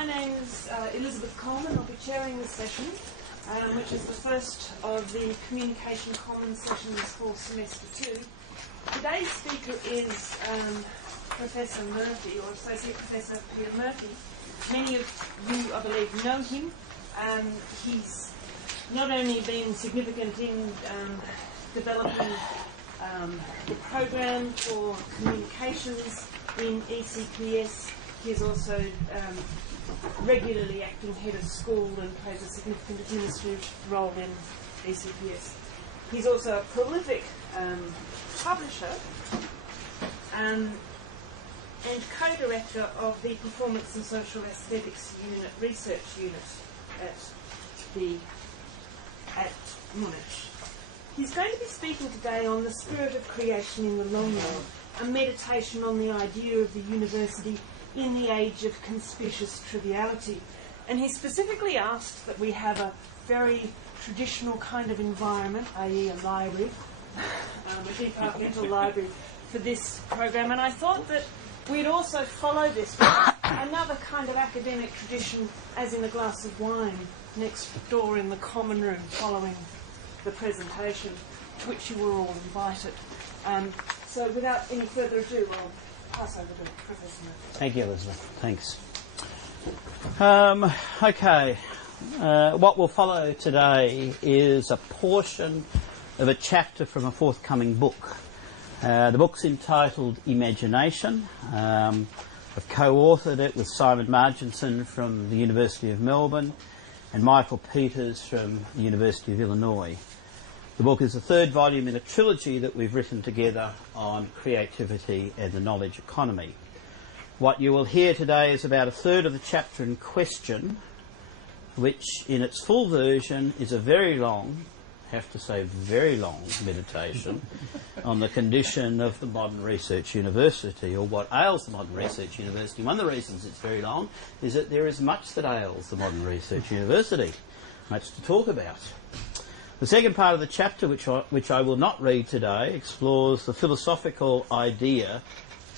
My name is Elizabeth Coleman. I'll be chairing this session, which is the first of the Communication Commons sessions for Semester 2. Today's speaker is Professor Murphy, or Associate Professor Peter Murphy. Many of you, I believe, know him. He's not only been significant in developing the program for communications in ECPS. He's also regularly acting head of school and plays a significant administrative role in ECPS. He's also a prolific publisher and co-director of the Performance and Social Aesthetics Research Unit at Monash. He's going to be speaking today on the spirit of creation in the long run, a meditation on the idea of the university in the age of conspicuous triviality. And he specifically asked that we have a very traditional kind of environment, i.e. a library, a departmental library for this program. And I thought that we'd also follow this with another kind of academic tradition, as in a glass of wine next door in the common room following the presentation, to which you were all invited. So without any further ado, I'll pass over to Professor Murphy. Thank you, Elizabeth. Thanks. Okay. What will follow today is a portion of a chapter from a forthcoming book. The book's entitled Imagination. I've co-authored it with Simon Marginson from the University of Melbourne and Michael Peters from the University of Illinois. The book is the third volume in a trilogy that we've written together on creativity and the knowledge economy. What you will hear today is about a third of the chapter in question, which in its full version is a very long, I have to say very long, meditation on the condition of the modern research university, or what ails the modern research university. One of the reasons it's very long is that there is much that ails the modern research university, much to talk about. The second part of the chapter, which I will not read today, explores the philosophical idea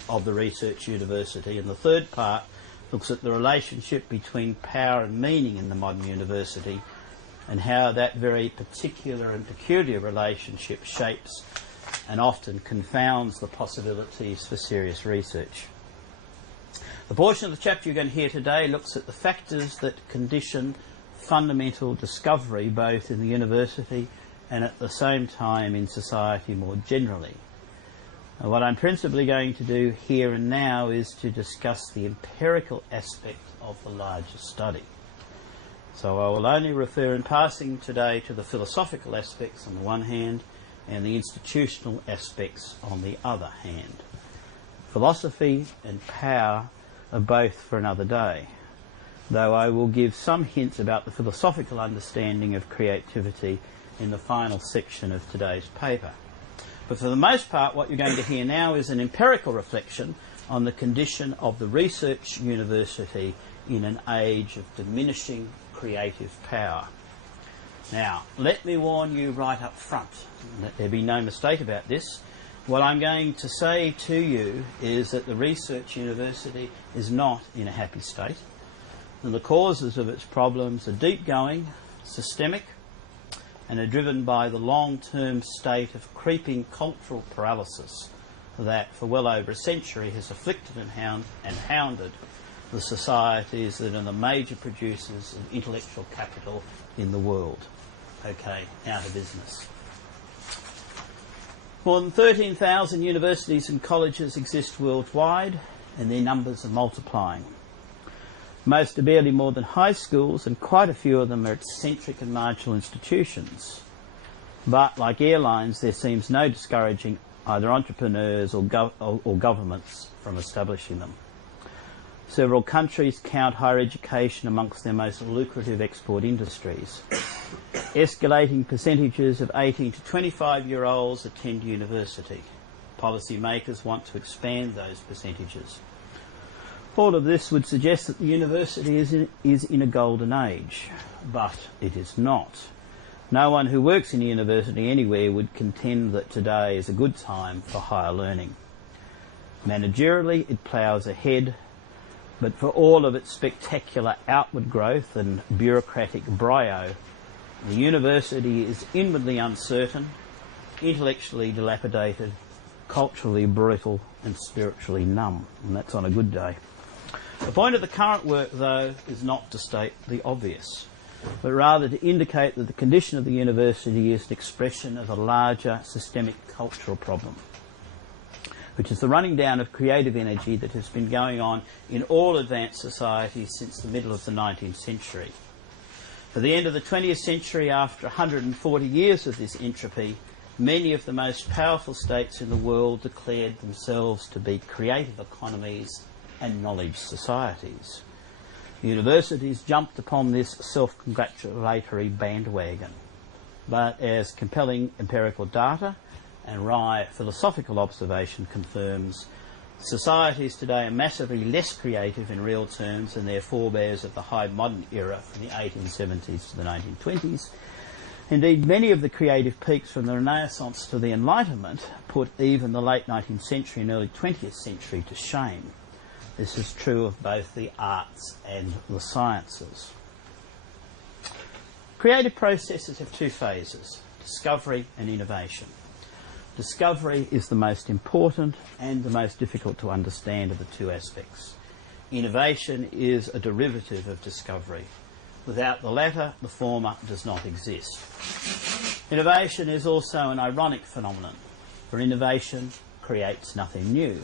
of the research university, and the third part looks at the relationship between power and meaning in the modern university and how that very particular and peculiar relationship shapes and often confounds the possibilities for serious research. The portion of the chapter you're going to hear today looks at the factors that condition fundamental discovery both in the university and at the same time in society more generally. What I'm principally going to do here and now is to discuss the empirical aspect of the larger study. So I will only refer in passing today to the philosophical aspects on the one hand and the institutional aspects on the other hand. Philosophy and power are both for another day, though I will give some hints about the philosophical understanding of creativity in the final section of today's paper. But for the most part, what you're going to hear now is an empirical reflection on the condition of the research university in an age of diminishing creative power. Now, let me warn you right up front, let there be no mistake about this. What I'm going to say to you is that the research university is not in a happy state, and the causes of its problems are deep-going, systemic, and are driven by the long-term state of creeping cultural paralysis that, for well over a century, has afflicted and hounded the societies that are the major producers of intellectual capital in the world. Okay, now to business. More than 13,000 universities and colleges exist worldwide, and their numbers are multiplying. Most are barely more than high schools, and quite a few of them are eccentric and marginal institutions. But, like airlines, there seems no discouraging either entrepreneurs or governments from establishing them. Several countries count higher education amongst their most lucrative export industries. Escalating percentages of 18 to 25-year-olds attend university. Policymakers want to expand those percentages. All of this would suggest that the university is in a golden age, but it is not. No one who works in a university anywhere would contend that today is a good time for higher learning. Managerially, it ploughs ahead, But for all of its spectacular outward growth and bureaucratic brio, the university is inwardly uncertain, intellectually dilapidated, culturally brutal and spiritually numb, and that's on a good day. The point of the current work, though, is not to state the obvious, but rather to indicate that the condition of the university is an expression of a larger systemic cultural problem, which is the running down of creative energy that has been going on in all advanced societies since the middle of the 19th century. At the end of the 20th century, after 140 years of this entropy, many of the most powerful states in the world declared themselves to be creative economies and knowledge societies. Universities jumped upon this self-congratulatory bandwagon, but as compelling empirical data and wry philosophical observation confirms, societies today are massively less creative in real terms than their forebears of the high modern era from the 1870s to the 1920s. Indeed, many of the creative peaks from the Renaissance to the Enlightenment put even the late 19th century and early 20th century to shame. This is true of both the arts and the sciences. Creative processes have two phases: discovery and innovation. Discovery is the most important and the most difficult to understand of the two aspects. Innovation is a derivative of discovery. Without the latter, the former does not exist. Innovation is also an ironic phenomenon, for innovation creates nothing new,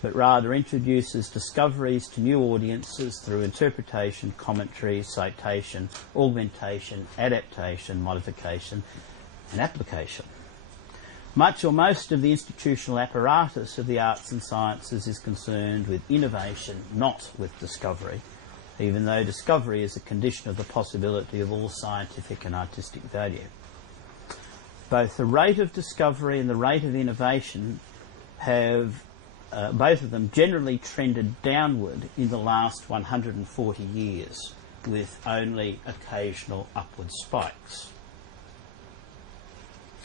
but rather introduces discoveries to new audiences through interpretation, commentary, citation, augmentation, adaptation, modification, and application. Much or most of the institutional apparatus of the arts and sciences is concerned with innovation, not with discovery, even though discovery is a condition of the possibility of all scientific and artistic value. Both the rate of discovery and the rate of innovation have both of them generally trended downward in the last 140 years, with only occasional upward spikes.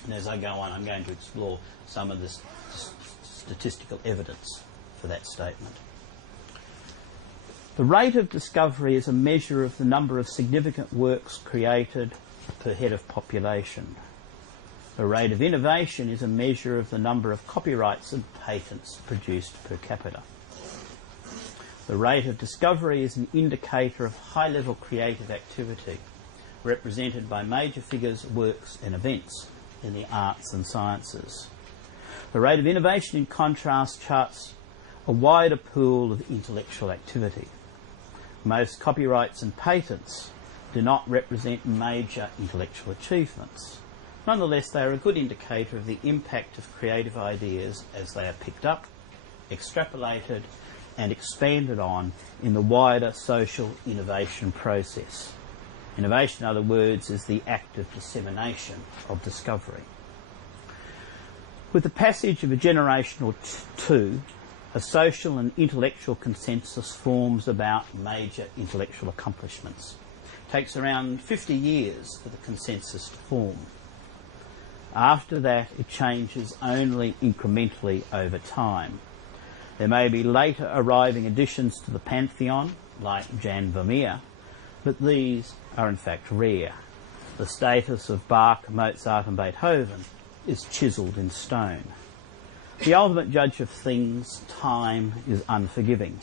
And as I go on, I'm going to explore some of the statistical evidence for that statement. The rate of discovery is a measure of the number of significant works created per head of population. The rate of innovation is a measure of the number of copyrights and patents produced per capita. The rate of discovery is an indicator of high-level creative activity, represented by major figures, works and events in the arts and sciences. The rate of innovation, in contrast, charts a wider pool of intellectual activity. Most copyrights and patents do not represent major intellectual achievements. Nonetheless, they are a good indicator of the impact of creative ideas as they are picked up, extrapolated and expanded on in the wider social innovation process. Innovation, in other words, is the act of dissemination of discovery. With the passage of a generation or two, a social and intellectual consensus forms about major intellectual accomplishments. It takes around 50 years for the consensus to form. After that, it changes only incrementally over time. There may be later arriving additions to the pantheon, like Jan Vermeer, but these are in fact rare. The status of Bach, Mozart and Beethoven is chiselled in stone. The ultimate judge of things, time, is unforgiving.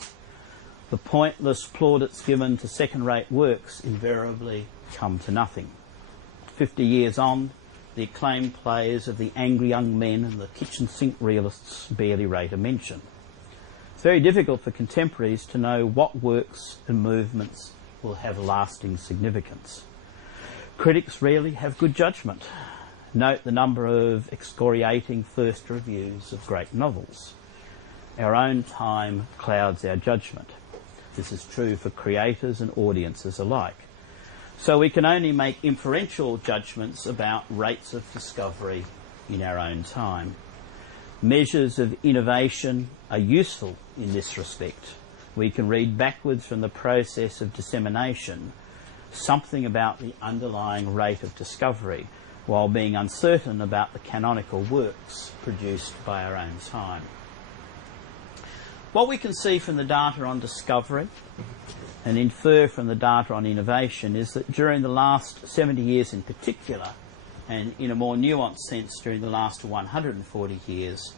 The pointless plaudits given to second-rate works invariably come to nothing. 50 years on, the acclaimed plays of the Angry Young Men and the kitchen sink realists barely rate a mention. It's very difficult for contemporaries to know what works and movements will have lasting significance. Critics rarely have good judgment. Note the number of excoriating first reviews of great novels. Our own time clouds our judgment. This is true for creators and audiences alike. So we can only make inferential judgments about rates of discovery in our own time. Measures of innovation are useful in this respect. We can read backwards from the process of dissemination something about the underlying rate of discovery, while being uncertain about the canonical works produced by our own time. What we can see from the data on discovery and infer from the data on innovation is that during the last 70 years in particular, and in a more nuanced sense during the last 140 years,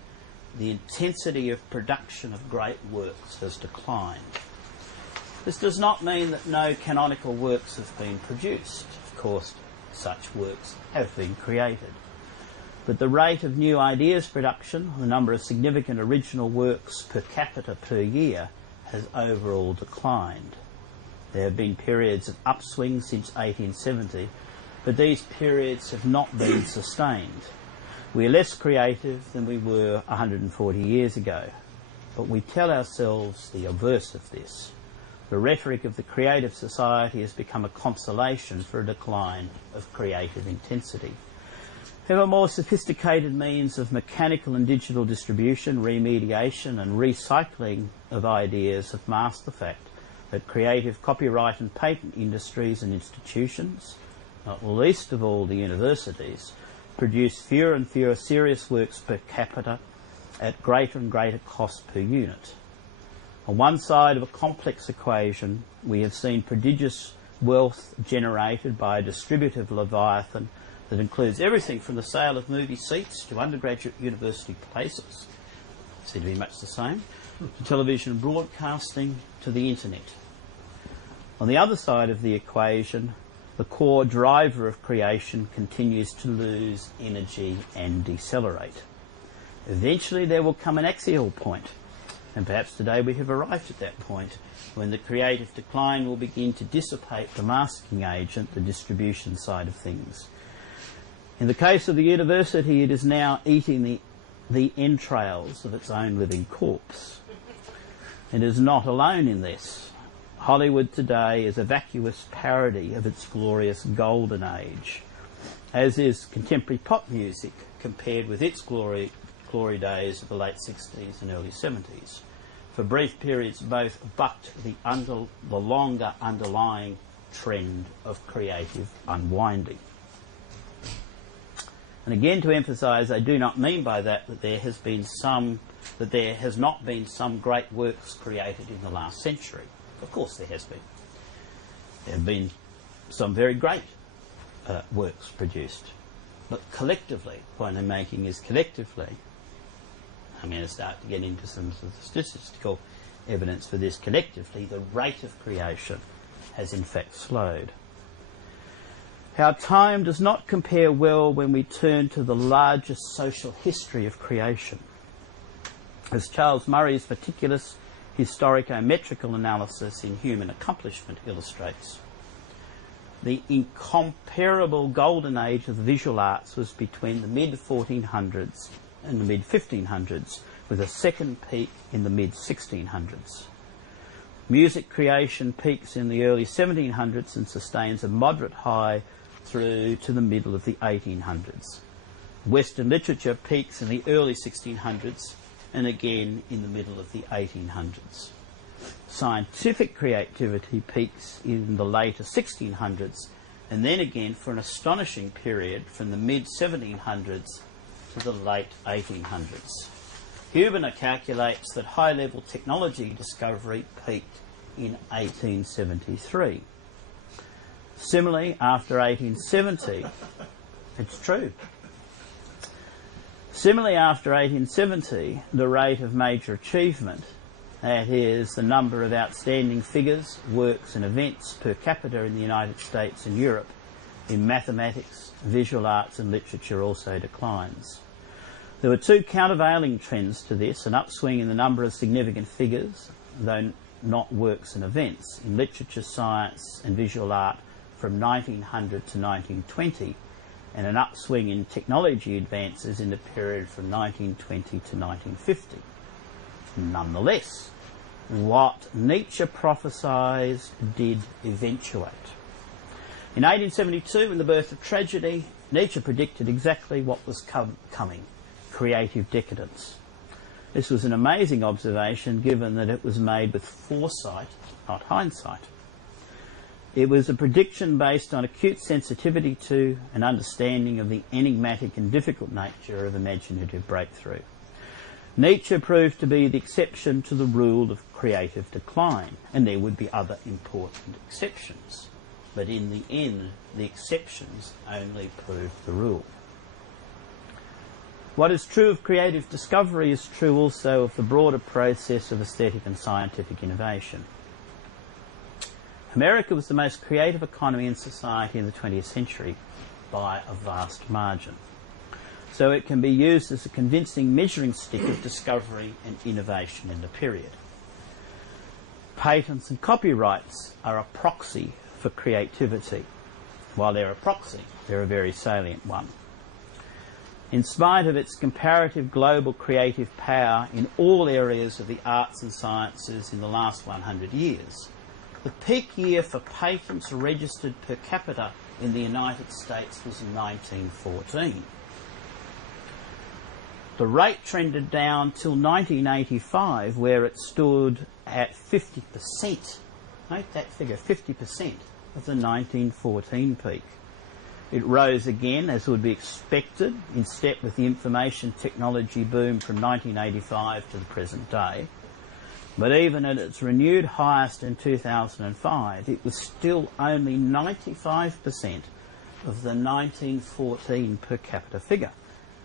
the intensity of production of great works has declined. This does not mean that no canonical works have been produced. Of course, such works have been created. But the rate of new ideas production, the number of significant original works per capita per year, has overall declined. There have been periods of upswing since 1870, but these periods have not been sustained. We are less creative than we were 140 years ago, but we tell ourselves the obverse of this. The rhetoric of the creative society has become a consolation for a decline of creative intensity. However, more sophisticated means of mechanical and digital distribution, remediation and recycling of ideas have masked the fact that creative copyright and patent industries and institutions, not least of all the universities, produce fewer and fewer serious works per capita at greater and greater cost per unit. On one side of a complex equation, we have seen prodigious wealth generated by a distributive leviathan that includes everything from the sale of movie seats to undergraduate university places, seem to be much the same, to television broadcasting to the internet. On the other side of the equation, the core driver of creation continues to lose energy and decelerate. Eventually there will come an axial point, and perhaps today we have arrived at that point, when the creative decline will begin to dissipate the masking agent, the distribution side of things. In the case of the university, it is now eating the entrails of its own living corpse. It is not alone in this. Hollywood today is a vacuous parody of its glorious golden age, as is contemporary pop music compared with its glory days of the late 60s and early 70s. For brief periods, both bucked the longer underlying trend of creative unwinding. And again, to emphasise, I do not mean by that there has not been some great works created in the last century. Of course there has been. There have been some very great works produced. But collectively, the point I'm making is collectively, I'm going to start to get into some of the statistical evidence for this, collectively the rate of creation has in fact slowed. Our time does not compare well when we turn to the largest social history of creation. As Charles Murray's meticulous historico-metrical analysis in human accomplishment illustrates, the incomparable golden age of the visual arts was between the mid-1400s and the mid-1500s, with a second peak in the mid-1600s. Music creation peaks in the early 1700s and sustains a moderate high through to the middle of the 1800s. Western literature peaks in the early 1600s and again in the middle of the 1800s. Scientific creativity peaks in the later 1600s and then again for an astonishing period from the mid-1700s to the late 1800s. Huebner calculates that high-level technology discovery peaked in 1873. Similarly, after 1870, it's true. Similarly, after 1870, the rate of major achievement, that is, the number of outstanding figures, works and events per capita in the United States and Europe in mathematics, visual arts and literature also declines. There were two countervailing trends to this, an upswing in the number of significant figures, though not works and events, in literature, science and visual art from 1900 to 1920, and an upswing in technology advances in the period from 1920 to 1950. Nonetheless, what Nietzsche prophesied did eventuate. In 1872, in The Birth of Tragedy, Nietzsche predicted exactly what was coming: creative decadence. This was an amazing observation given that it was made with foresight, not hindsight. It was a prediction based on acute sensitivity to and understanding of the enigmatic and difficult nature of imaginative breakthrough. Nietzsche proved to be the exception to the rule of creative decline, and there would be other important exceptions. But in the end, the exceptions only proved the rule. What is true of creative discovery is true also of the broader process of aesthetic and scientific innovation. America was the most creative economy and society in the 20th century by a vast margin. So it can be used as a convincing measuring stick of discovery and innovation in the period. Patents and copyrights are a proxy for creativity. While they're a proxy, they're a very salient one. In spite of its comparative global creative power in all areas of the arts and sciences in the last 100 years, the peak year for patents registered per capita in the United States was 1914. The rate trended down till 1985, where it stood at 50%. Note that figure, 50% of the 1914 peak. It rose again, as would be expected, in step with the information technology boom from 1985 to the present day. But even at its renewed highest in 2005, it was still only 95% of the 1914 per capita figure,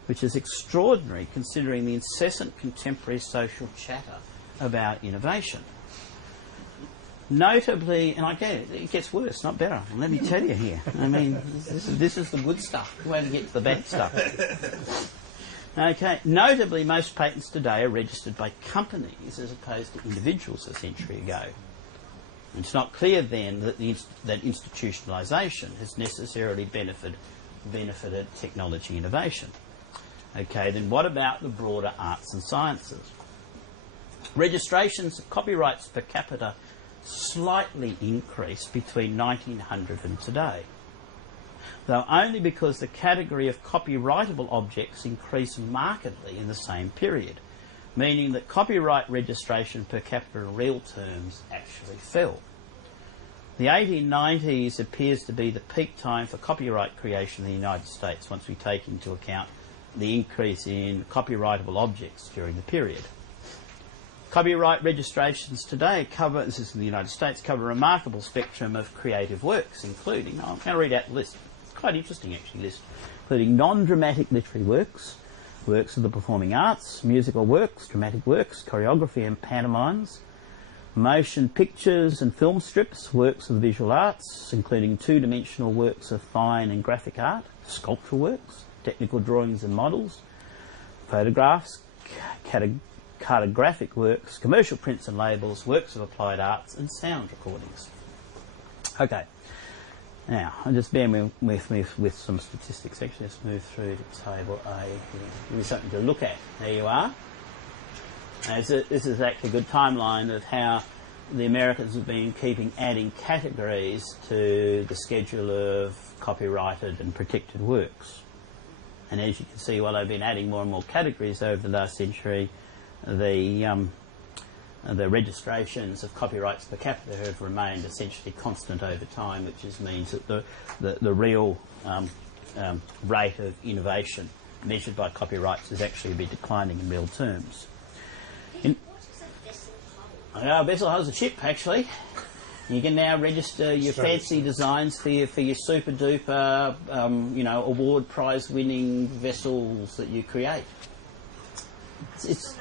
which is extraordinary considering the incessant contemporary social chatter about innovation. Notably, and I get it, it gets worse, not better. Let me tell you here. I mean, this is the good stuff. We won't get to the bad stuff. Okay. Notably, most patents today are registered by companies as opposed to individuals a century ago. It's not clear then that institutionalisation has necessarily benefited technology innovation. Okay, then what about the broader arts and sciences? Registrations of copyrights per capita slightly increased between 1900 and today, though only because the category of copyrightable objects increased markedly in the same period, meaning that copyright registration per capita in real terms actually fell. The 1890s appears to be the peak time for copyright creation in the United States, once we take into account the increase in copyrightable objects during the period. Copyright registrations today cover, this is in the United States, cover a remarkable spectrum of creative works, including, I'm going to read out the list, it's quite interesting actually, list, including non-dramatic literary works, works of the performing arts, musical works, dramatic works, choreography and pantomimes, motion pictures and film strips, works of the visual arts, including two-dimensional works of fine and graphic art, sculptural works, technical drawings and models, photographs, cartographic works, commercial prints and labels, works of applied arts, and sound recordings. Okay, now, just bear with me with some statistics. Actually, let's move through to table A here. Give me something to look at. There you are. This is actually a good timeline of how the Americans have been adding categories to the schedule of copyrighted and protected works. And as you can see, while they've been adding more and more categories over the last century, the registrations of copyrights per capita have remained essentially constant over time, which means that the real rate of innovation measured by copyrights has actually been declining in real terms. What is a vessel hull? A vessel hull is a ship, actually. You can now register your fancy designs for your super duper, award prize winning vessels that you create. It's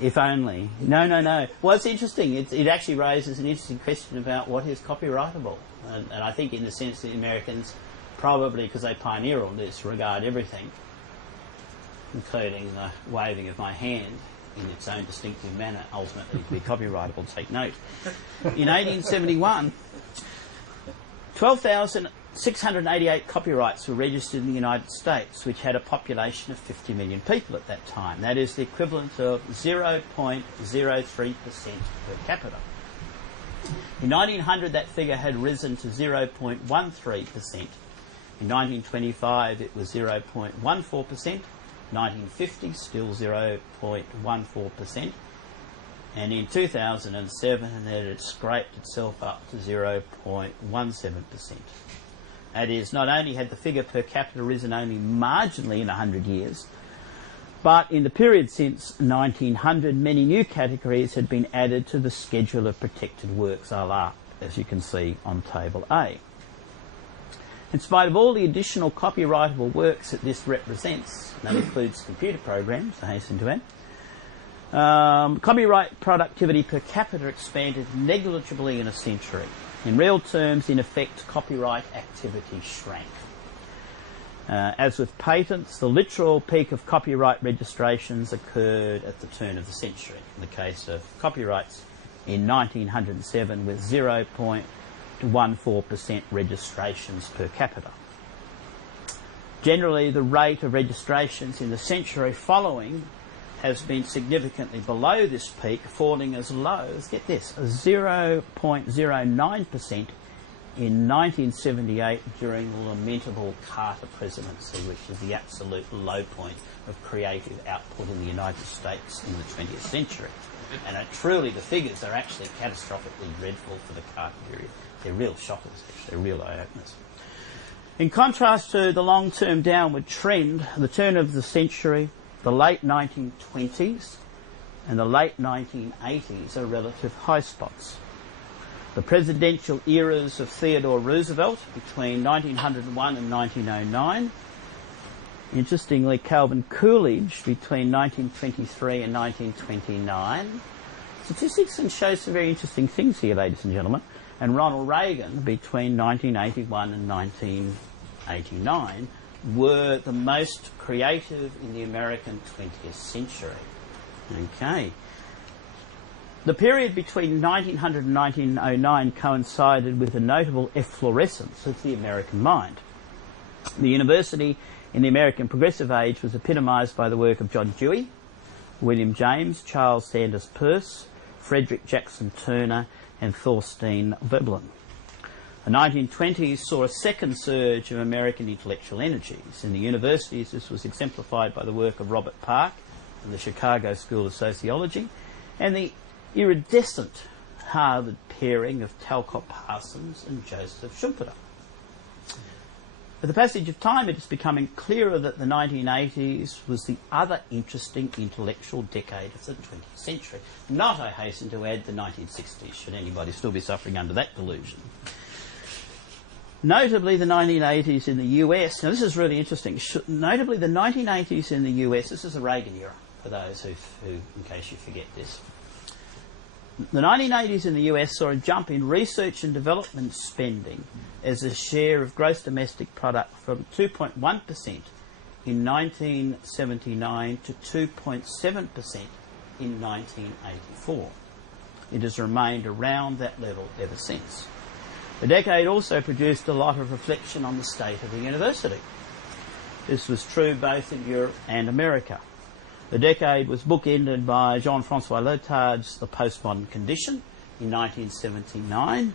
if only. No. Well, it's interesting. It actually raises an interesting question about what is copyrightable. And I think in the sense that the Americans, probably because they pioneer all this, regard everything, including the waving of my hand in its own distinctive manner, ultimately to be copyrightable. Take note. In 1871, 12,688 copyrights were registered in the United States, which had a population of 50 million people at that time. That is the equivalent of 0.03% per capita. In 1900, that figure had risen to 0.13%. In 1925, it was 0.14%. 1950, still 0.14%. And in 2007, it had scraped itself up to 0.17%. That is, not only had the figure per capita risen only marginally in 100 years, But in the period since 1900, many new categories had been added to the schedule of protected works of art, as you can see on Table A. In spite of all the additional copyrightable works that this represents, and that includes computer programs, I hasten to add, copyright productivity per capita expanded negligibly in a century. In real terms, in effect, copyright activity shrank. As with patents, the literal peak of copyright registrations occurred at the turn of the century. In the case of copyrights in 1907 with 0.14% registrations per capita. Generally, the rate of registrations in the century following has been significantly below this peak, falling as low as, get this, 0.09% in 1978 during the lamentable Carter presidency, which is the absolute low point of creative output in the United States in the 20th century. And truly the figures are actually catastrophically dreadful for the Carter period. They're real shockers, they're real eye-openers. In contrast to the long-term downward trend, the turn of the century, the late 1920s and the late 1980s are relative high spots. The presidential eras of Theodore Roosevelt between 1901 and 1909. Interestingly, Calvin Coolidge between 1923 and 1929. Statistics can show some very interesting things here, ladies and gentlemen. And Ronald Reagan between 1981 and 1989 were the most creative in the American 20th century. Okay. The period between 1900 and 1909 coincided with a notable efflorescence of the American mind. The university in the American Progressive Age was epitomised by the work of John Dewey, William James, Charles Sanders Peirce, Frederick Jackson Turner and Thorstein Veblen. The 1920s saw a second surge of American intellectual energies. In the universities, this was exemplified by the work of Robert Park and the Chicago School of Sociology, and the iridescent Harvard pairing of Talcott Parsons and Joseph Schumpeter. With the passage of time, it is becoming clearer that the 1980s was the other interesting intellectual decade of the 20th century. Not, I hasten to add, the 1960s, should anybody still be suffering under that delusion. Notably, the 1980s in the US, now this is really interesting, notably the 1980s in the US, this is the Reagan era, for those who in case you forget this. The 1980s in the US saw a jump in research and development spending as a share of gross domestic product from 2.1% in 1979 to 2.7% in 1984. It has remained around that level ever since. The decade also produced a lot of reflection on the state of the university. This was true both in Europe and America. The decade was bookended by Jean-Francois Lyotard's The Postmodern Condition in 1979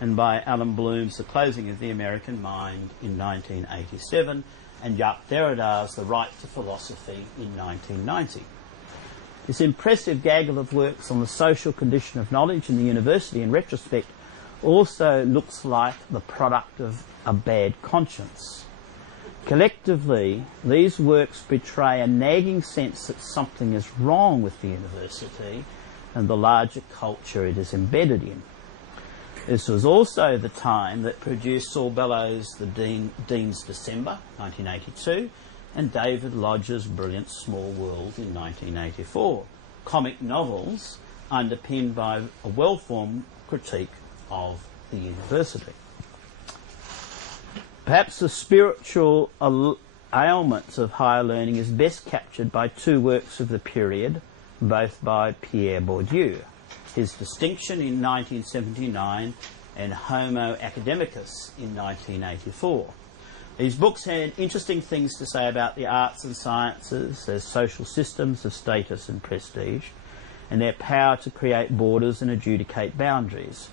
and by Alan Bloom's The Closing of the American Mind in 1987 and Jacques Derrida's The Right to Philosophy in 1990. This impressive gaggle of works on the social condition of knowledge in the university, in retrospect, also looks like the product of a bad conscience. Collectively, these works betray a nagging sense that something is wrong with the university and the larger culture it is embedded in. This was also the time that produced Saul Bellows' The Dean's December, 1982, and David Lodge's brilliant Small World in 1984, comic novels underpinned by a well-formed critique of the university. Perhaps the spiritual ailments of higher learning is best captured by two works of the period, both by Pierre Bourdieu, his Distinction in 1979 and Homo Academicus in 1984. These books had interesting things to say about the arts and sciences as social systems of status and prestige, and their power to create borders and adjudicate boundaries.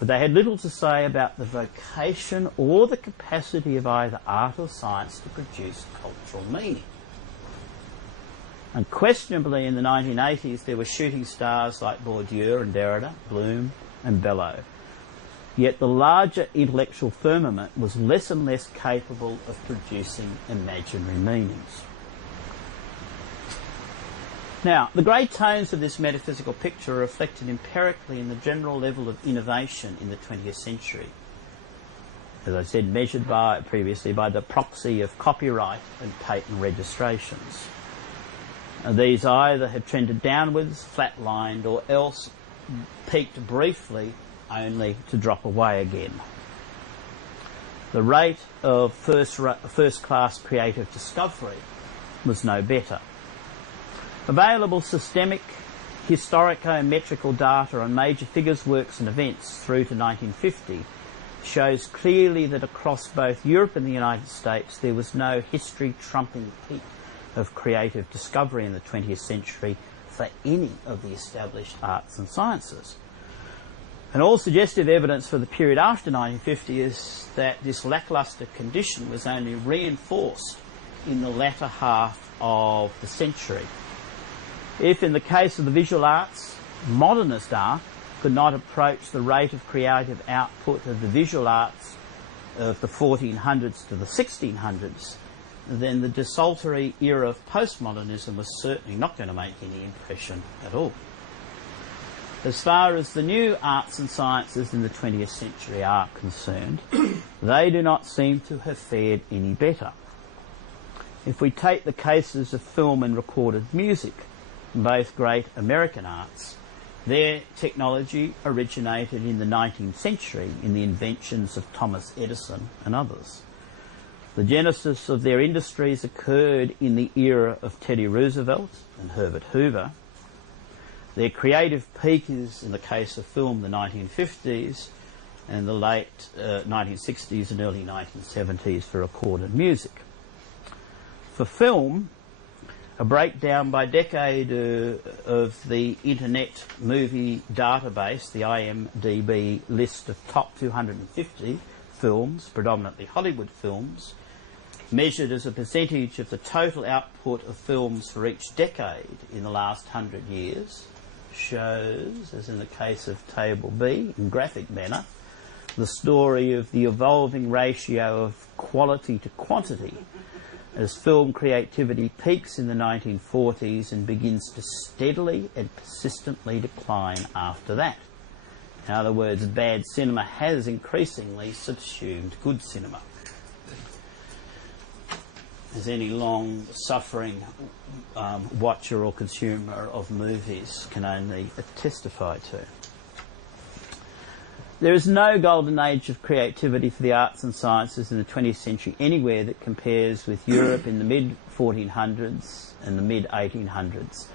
But they had little to say about the vocation or the capacity of either art or science to produce cultural meaning. Unquestionably, in the 1980s, there were shooting stars like Bourdieu and Derrida, Bloom and Bellow. Yet the larger intellectual firmament was less and less capable of producing imaginary meanings. Now, the grey tones of this metaphysical picture are reflected empirically in the general level of innovation in the 20th century. As I said, measured previously by the proxy of copyright and patent registrations. And these either have trended downwards, flatlined, or else peaked briefly only to drop away again. The rate of first-class creative discovery was no better. Available systemic, historico-metrical data on major figures, works and events through to 1950 shows clearly that across both Europe and the United States there was no history-trumping peak of creative discovery in the 20th century for any of the established arts and sciences. And all suggestive evidence for the period after 1950 is that this lacklustre condition was only reinforced in the latter half of the century. If, in the case of the visual arts, modernist art could not approach the rate of creative output of the visual arts of the 1400s to the 1600s, then the desultory era of postmodernism was certainly not going to make any impression at all. As far as the new arts and sciences in the 20th century are concerned, they do not seem to have fared any better. If we take the cases of film and recorded music, both great American arts, their technology originated in the 19th century in the inventions of Thomas Edison and others. The genesis of their industries occurred in the era of Teddy Roosevelt and Herbert Hoover. Their creative peak is, in the case of film, the 1950s, and the late 1960s and early 1970s for recorded music. For film, a breakdown by decade of the Internet Movie Database, the IMDb list of top 250 films, predominantly Hollywood films, measured as a percentage of the total output of films for each decade in the last 100 years, shows, as in the case of Table B, in graphic manner, the story of the evolving ratio of quality to quantity as film creativity peaks in the 1940s and begins to steadily and persistently decline after that. In other words, bad cinema has increasingly subsumed good cinema, as any long-suffering watcher or consumer of movies can only testify to. There is no golden age of creativity for the arts and sciences in the 20th century anywhere that compares with Europe in the mid-1400s and the mid-1800s,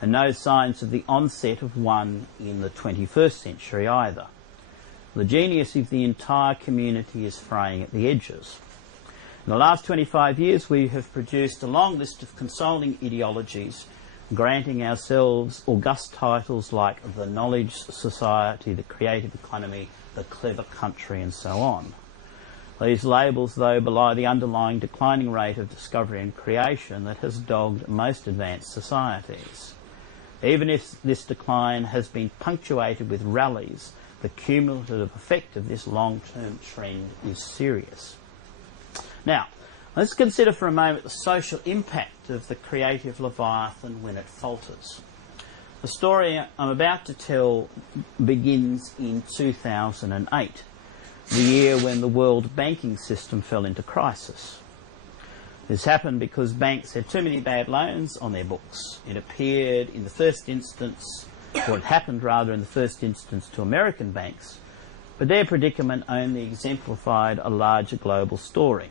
and no signs of the onset of one in the 21st century either. The genius of the entire community is fraying at the edges. In the last 25 years we have produced a long list of consoling ideologies, granting ourselves august titles like the Knowledge Society, the Creative Economy, the Clever Country, and so on. These labels, though, belie the underlying declining rate of discovery and creation that has dogged most advanced societies. Even if this decline has been punctuated with rallies, the cumulative effect of this long-term trend is serious. Now, let's consider for a moment the social impact of the creative leviathan when it falters. The story I'm about to tell begins in 2008, the year when the world banking system fell into crisis. This happened because banks had too many bad loans on their books. It appeared in the first instance, or it happened rather in the first instance to American banks, but their predicament only exemplified a larger global story.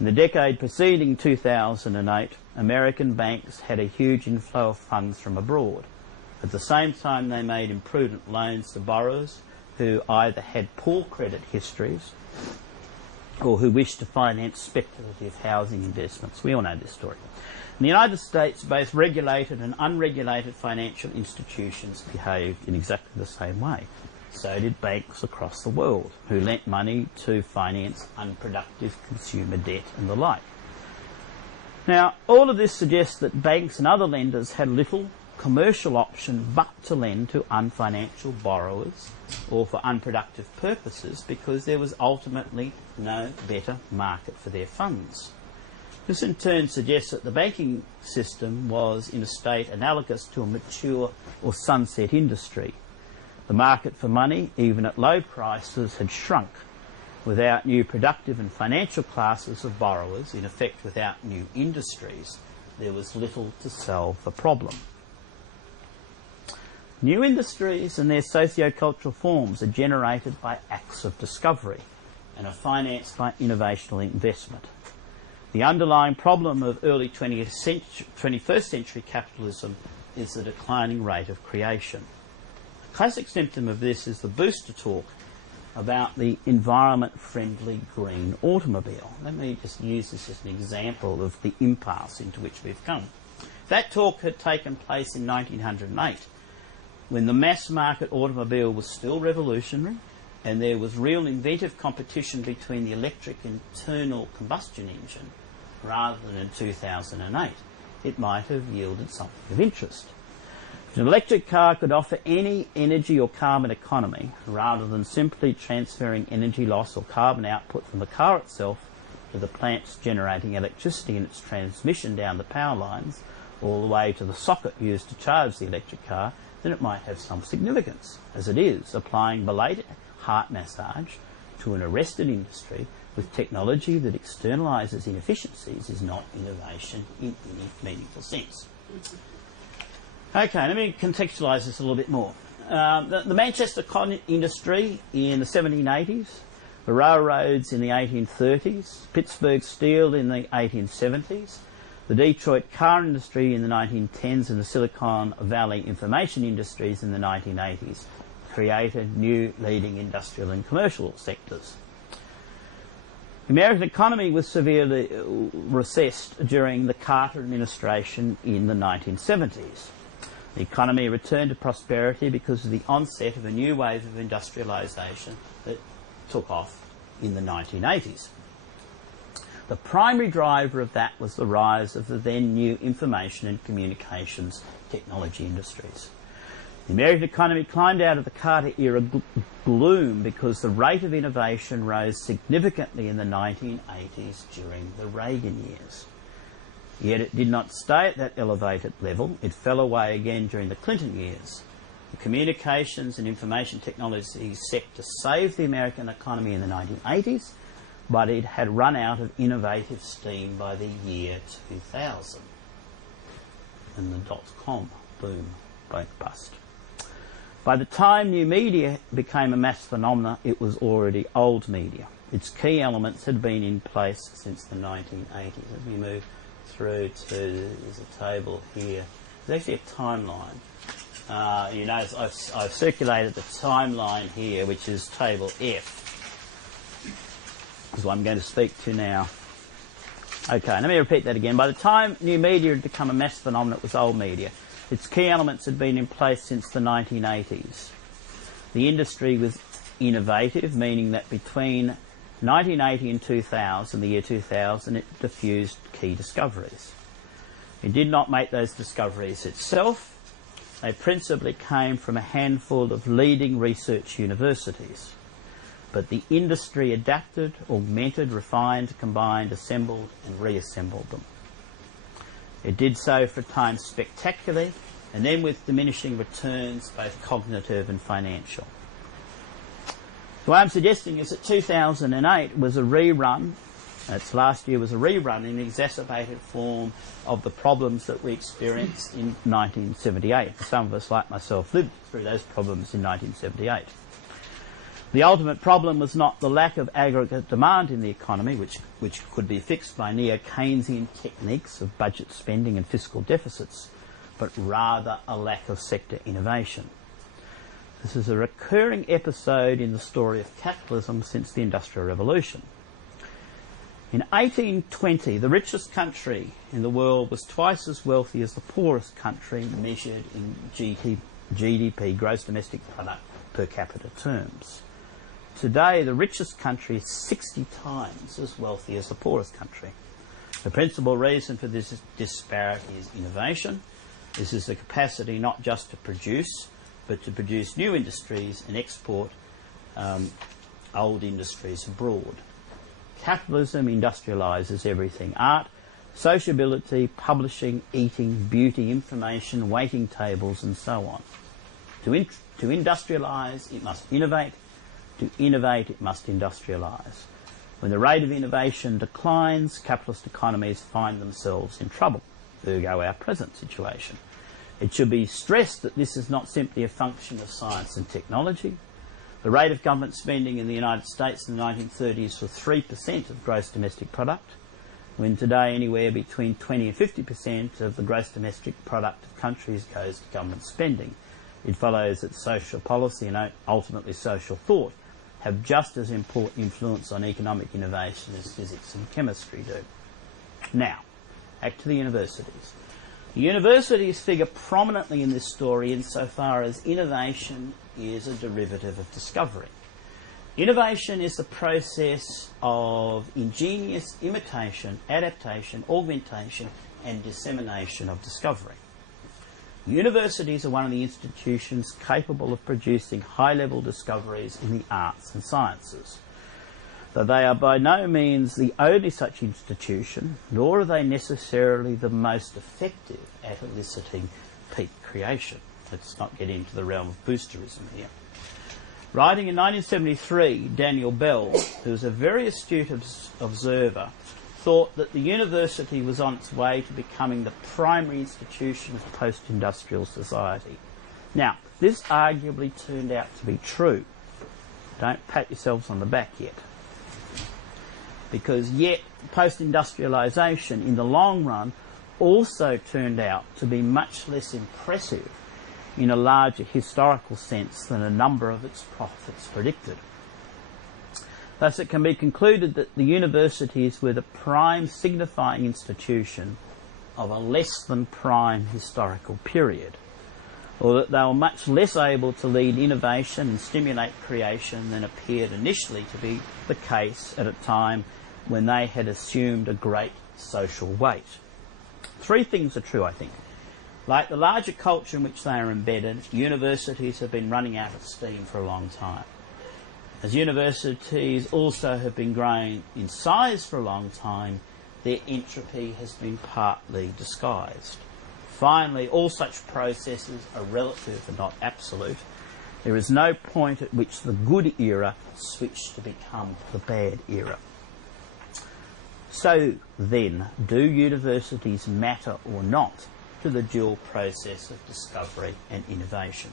In the decade preceding 2008, American banks had a huge inflow of funds from abroad. At the same time, they made imprudent loans to borrowers who either had poor credit histories or who wished to finance speculative housing investments. We all know this story. In the United States, both regulated and unregulated financial institutions behaved in exactly the same way. So did banks across the world, who lent money to finance unproductive consumer debt and the like. Now, all of this suggests that banks and other lenders had little commercial option but to lend to unfinancial borrowers or for unproductive purposes, because there was ultimately no better market for their funds. This in turn suggests that the banking system was in a state analogous to a mature or sunset industry. The market for money, even at low prices, had shrunk. Without new productive and financial classes of borrowers, in effect without new industries, there was little to solve the problem. New industries and their socio-cultural forms are generated by acts of discovery and are financed by innovational investment. The underlying problem of early 21st century capitalism is the declining rate of creation. A classic symptom of this is the booster talk about the environment-friendly green automobile. Let me just use this as an example of the impasse into which we've come. That talk had taken place in 1908, when the mass-market automobile was still revolutionary and there was real inventive competition between the electric internal combustion engine rather than in 2008. It might have yielded something of interest. If an electric car could offer any energy or carbon economy, rather than simply transferring energy loss or carbon output from the car itself to the plants generating electricity and its transmission down the power lines, all the way to the socket used to charge the electric car, then it might have some significance. As it is, applying belated heart massage to an arrested industry with technology that externalises inefficiencies is not innovation in any meaningful sense. Okay, let me contextualise this a little bit more. The Manchester cotton industry in the 1780s, the railroads in the 1830s, Pittsburgh steel in the 1870s, the Detroit car industry in the 1910s and the Silicon Valley information industries in the 1980s created new leading industrial and commercial sectors. The American economy was severely recessed during the Carter administration in the 1970s. The economy returned to prosperity because of the onset of a new wave of industrialisation that took off in the 1980s. The primary driver of that was the rise of the then new information and communications technology industries. The American economy climbed out of the Carter era gloom because the rate of innovation rose significantly in the 1980s during the Reagan years. Yet it did not stay at that elevated level. It fell away again during the Clinton years. The communications and information technology sector saved the American economy in the 1980s, but it had run out of innovative steam by the year 2000. And the dot-com boom went bust. By the time new media became a mass phenomenon, it was already old media. Its key elements had been in place since the 1980s. As we move through to, there's a table here. There's actually a timeline. You notice I've circulated the timeline here, which is table F. Is what I'm going to speak to now. Okay, let me repeat that again. By the time new media had become a mass phenomenon, it was old media. Its key elements had been in place since the 1980s. The industry was innovative, meaning that between 1980 and 2000, the year 2000, it diffused key discoveries. It did not make those discoveries itself. They principally came from a handful of leading research universities. But the industry adapted, augmented, refined, combined, assembled and reassembled them. It did so for a time spectacularly, and then with diminishing returns, both cognitive and financial. So what I'm suggesting is that 2008 was a rerun, its last year was a rerun in an exacerbated form of the problems that we experienced in 1978. Some of us, like myself, lived through those problems in 1978. The ultimate problem was not the lack of aggregate demand in the economy, which could be fixed by neo-Keynesian techniques of budget spending and fiscal deficits, but rather a lack of sector innovation. This is a recurring episode in the story of capitalism since the Industrial Revolution. In 1820, the richest country in the world was twice as wealthy as the poorest country measured in GDP, gross domestic product, per capita terms. Today, the richest country is 60 times as wealthy as the poorest country. The principal reason for this disparity is innovation. This is the capacity not just to produce, but to produce new industries and export old industries abroad. Capitalism industrialises everything. Art, sociability, publishing, eating, beauty, information, waiting tables, and so on. To industrialise, it must innovate. To innovate, it must industrialise. When the rate of innovation declines, capitalist economies find themselves in trouble. Ergo, our present situation. It should be stressed that this is not simply a function of science and technology. The rate of government spending in the United States in the 1930s was 3% of gross domestic product, when today anywhere between 20 and 50% of the gross domestic product of countries goes to government spending. It follows that social policy and ultimately social thought have just as important influence on economic innovation as physics and chemistry do. Now, back to the universities. The universities figure prominently in this story insofar as innovation is a derivative of discovery. Innovation is the process of ingenious imitation, adaptation, augmentation, and dissemination of discovery. Universities are one of the institutions capable of producing high-level discoveries in the arts and sciences. Though they are by no means the only such institution, nor are they necessarily the most effective at eliciting peak creation. Let's not get into the realm of boosterism here. Writing in 1973, Daniel Bell, who was a very astute observer, thought that the university was on its way to becoming the primary institution of post-industrial society. Now, this arguably turned out to be true. Don't pat yourselves on the back yet. Because yet, post-industrialisation in the long run also turned out to be much less impressive in a larger historical sense than a number of its prophets predicted. Thus it can be concluded that the universities were the prime signifying institution of a less than prime historical period, or that they were much less able to lead innovation and stimulate creation than appeared initially to be the case at a time when they had assumed a great social weight. Three things are true, I think. Like the larger culture in which they are embedded, universities have been running out of steam for a long time. As universities also have been growing in size for a long time, their entropy has been partly disguised. Finally, all such processes are relative and not absolute. There is no point at which the good era switched to become the bad era. So then, do universities matter or not to the dual process of discovery and innovation?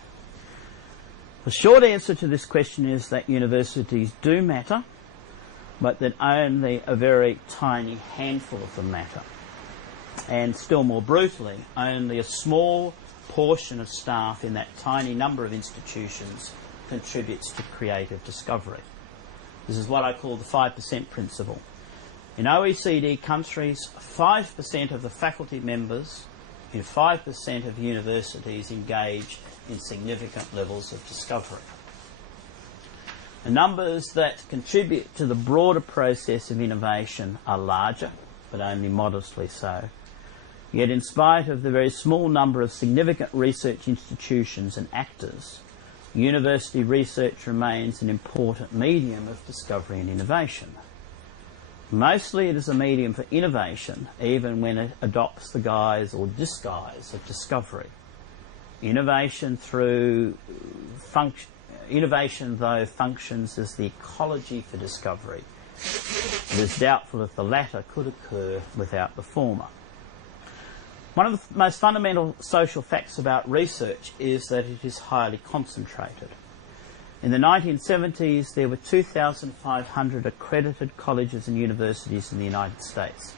The short answer to this question is that universities do matter, but that only a very tiny handful of them matter. And still more brutally, only a small portion of staff in that tiny number of institutions contributes to creative discovery. This is what I call the 5% principle. In OECD countries, 5% of the faculty members in 5% of universities engage in significant levels of discovery. The numbers that contribute to the broader process of innovation are larger, but only modestly so. Yet in spite of the very small number of significant research institutions and actors, university research remains an important medium of discovery and innovation. Mostly it is a medium for innovation, even when it adopts the guise or disguise of discovery. Innovation, though, functions as the ecology for discovery. It is doubtful if the latter could occur without the former. One of the most fundamental social facts about research is that it is highly concentrated. In the 1970s, there were 2,500 accredited colleges and universities in the United States,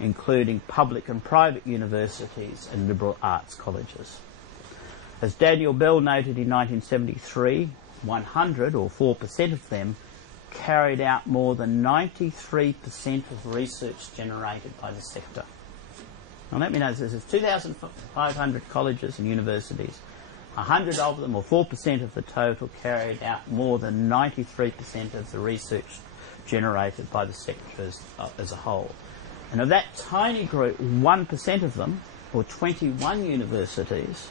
including public and private universities and liberal arts colleges. As Daniel Bell noted in 1973, 100 or 4% of them carried out more than 93% of research generated by the sector. Now let me know, this is 2,500 colleges and universities. 100 of them, or 4% of the total, carried out more than 93% of the research generated by the sector as a whole. And of that tiny group, 1% of them, or 21 universities,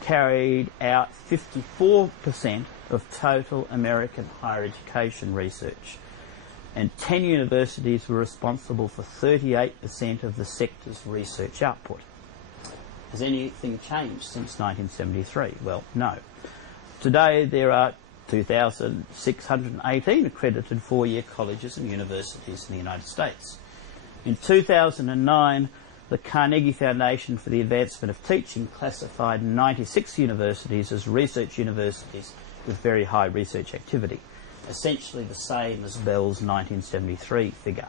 carried out 54% of total American higher education research. and 10 universities were responsible for 38% of the sector's research output. Has anything changed since 1973? Well, no. Today there are 2,618 accredited four-year colleges and universities in the United States. In 2009, the Carnegie Foundation for the Advancement of Teaching classified 96 universities as research universities with very high research activity, essentially the same as Bell's 1973 figure.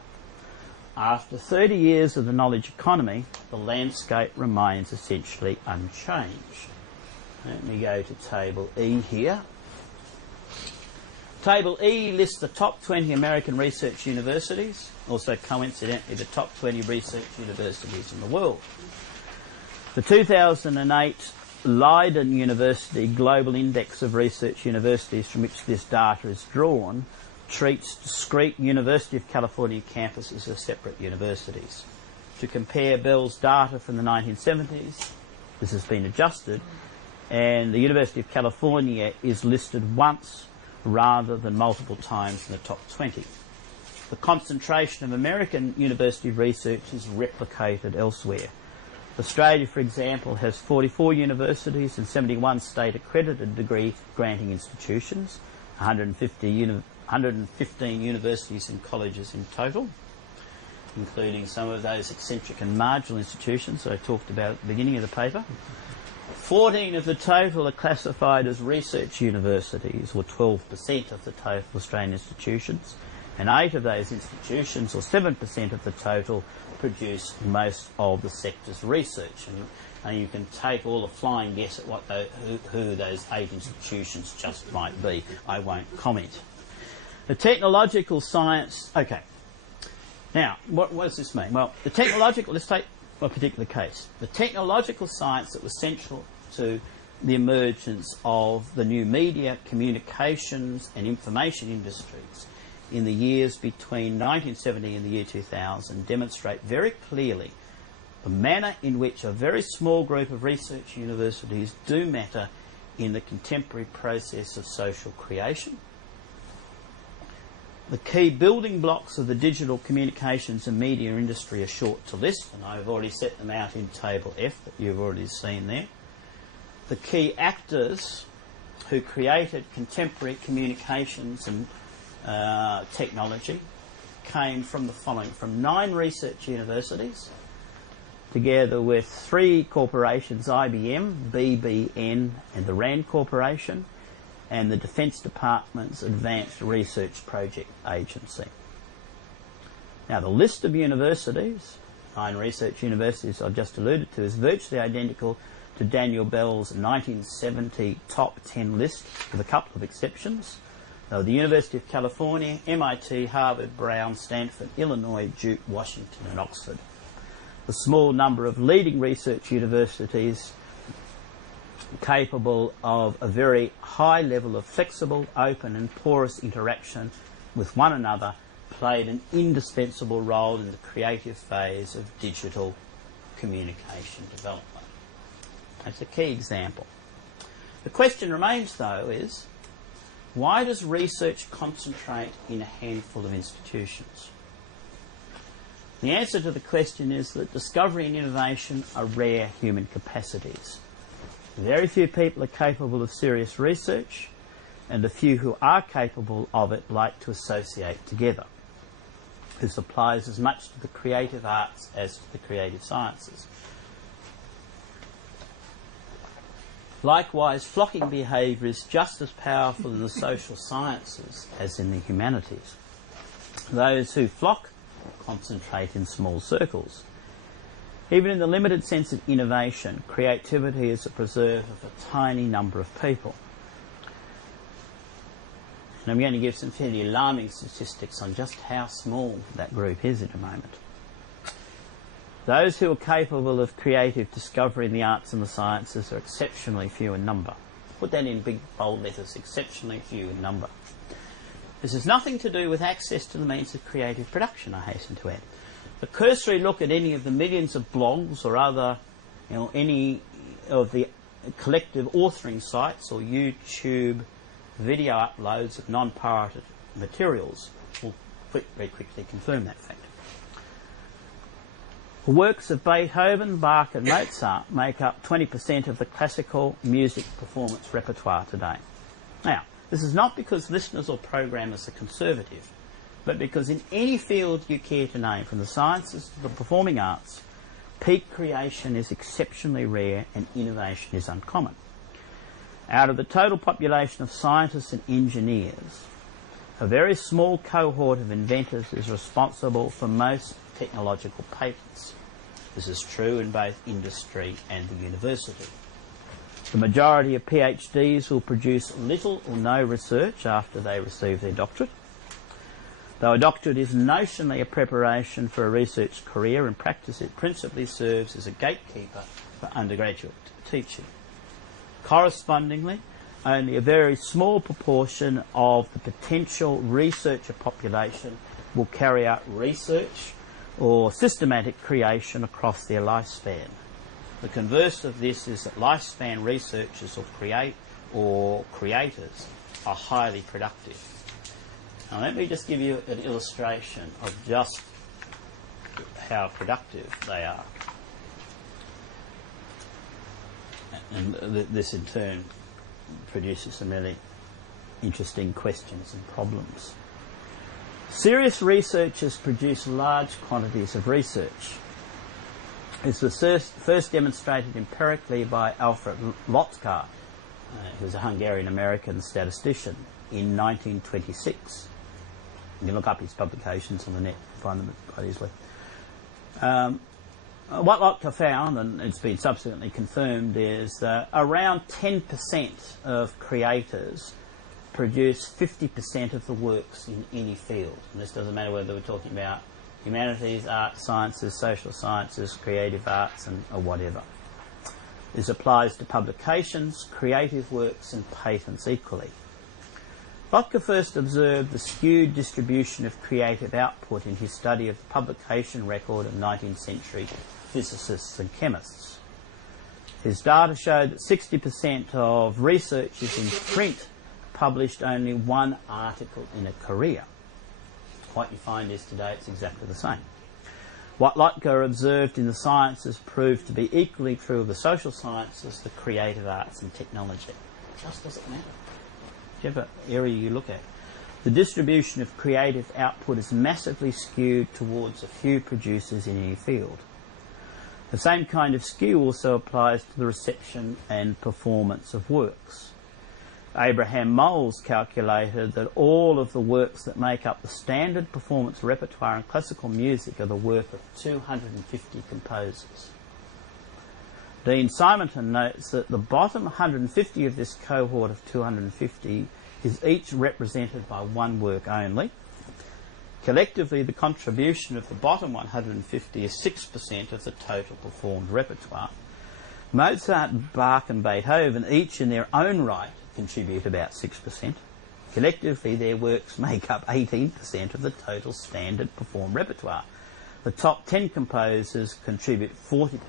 After 30 years of the knowledge economy, the landscape remains essentially unchanged. Let me go to Table E here. Table E lists the top 20 American research universities, also coincidentally the top 20 research universities in the world. The 2008 Leiden University Global Index of Research Universities, from which this data is drawn, treats discrete University of California campuses as separate universities. To compare Bell's data from the 1970s, this has been adjusted, and the University of California is listed once rather than multiple times in the top 20. The concentration of American university research is replicated elsewhere. Australia, for example, has 44 universities and 71 state-accredited degree-granting institutions, 115 universities and colleges in total, including some of those eccentric and marginal institutions that I talked about at the beginning of the paper. 14 of the total are classified as research universities, or 12% of the total Australian institutions, and 8 of those institutions, or 7% of the total, produce most of the sector's research. And you can take all the flying guess at what who those 8 institutions just might be. I won't comment. The technological science... Okay. Now, what does this mean? Well, the technological... Let's take a particular case. The technological science that was central to the emergence of the new media, communications and information industries in the years between 1970 and the year 2000 demonstrate very clearly the manner in which a very small group of research universities do matter in the contemporary process of social creation. The key building blocks of the digital communications and media industry are short to list, and I've already set them out in Table F that you've already seen there. The key actors who created contemporary communications and technology came from the following: from 9 research universities, together with 3 corporations, IBM, BBN and the RAND Corporation, and the Defence Department's Advanced Research Project Agency. Now, the list of universities, 9 research universities I've just alluded to, is virtually identical to Daniel Bell's 1970 top 10 list, with a couple of exceptions. The University of California, MIT, Harvard, Brown, Stanford, Illinois, Duke, Washington and Oxford. The small number of leading research universities capable of a very high level of flexible, open and porous interaction with one another played an indispensable role in the creative phase of digital communication development. That's a key example. The question remains, though, is why does research concentrate in a handful of institutions? The answer to the question is that discovery and innovation are rare human capacities. Very few people are capable of serious research, and the few who are capable of it like to associate together. This applies as much to the creative arts as to the creative sciences. Likewise, flocking behaviour is just as powerful in the social sciences as in the humanities. Those who flock concentrate in small circles. Even in the limited sense of innovation, creativity is a preserve of a tiny number of people. And I'm going to give some fairly alarming statistics on just how small that group is at a moment. Those who are capable of creative discovery in the arts and the sciences are exceptionally few in number. Put that in big bold letters, exceptionally few in number. This has nothing to do with access to the means of creative production, I hasten to add. A cursory look at any of the millions of blogs or other, any of the collective authoring sites or YouTube video uploads of non-pirated materials will very quickly confirm that fact. The works of Beethoven, Bach and Mozart make up 20% of the classical music performance repertoire today. Now, this is not because listeners or programmers are conservative, but because in any field you care to name, from the sciences to the performing arts, peak creation is exceptionally rare and innovation is uncommon. Out of the total population of scientists and engineers, a very small cohort of inventors is responsible for most technological patents. This is true in both industry and the university. The majority of PhDs will produce little or no research after they receive their doctorate. Though a doctorate is notionally a preparation for a research career, in practice it principally serves as a gatekeeper for undergraduate teaching. Correspondingly, only a very small proportion of the potential researcher population will carry out research or systematic creation across their lifespan. The converse of this is that lifespan researchers or creators are highly productive. Now let me just give you an illustration of just how productive they are. And this in turn produces some really interesting questions and problems. Serious researchers produce large quantities of research. This was first demonstrated empirically by Alfred Lotka, who was a Hungarian-American statistician, in 1926. You can look up his publications on the net and find them quite easily. What Lotka found, and it's been subsequently confirmed, is that around 10% of creators produce 50% of the works in any field. And this doesn't matter whether we're talking about humanities, arts, sciences, social sciences, creative arts, or whatever. This applies to publications, creative works, and patents equally. Lotka first observed the skewed distribution of creative output in his study of the publication record of 19th century physicists and chemists. His data showed that 60% of researchers in print published only one article in a career. What you find is today it's exactly the same. What Lotka observed in the sciences proved to be equally true of the social sciences, the creative arts and technology. It just doesn't matter. Whichever area you look at. The distribution of creative output is massively skewed towards a few producers in any field. The same kind of skew also applies to the reception and performance of works. Abraham Moles calculated that all of the works that make up the standard performance repertoire in classical music are the work of 250 composers. Dean Simonton notes that the bottom 150 of this cohort of 250 is each represented by one work only. Collectively, the contribution of the bottom 150 is 6% of the total performed repertoire. Mozart, Bach and Beethoven, each in their own right, contribute about 6%. Collectively, their works make up 18% of the total standard performed repertoire. The top 10 composers contribute 40%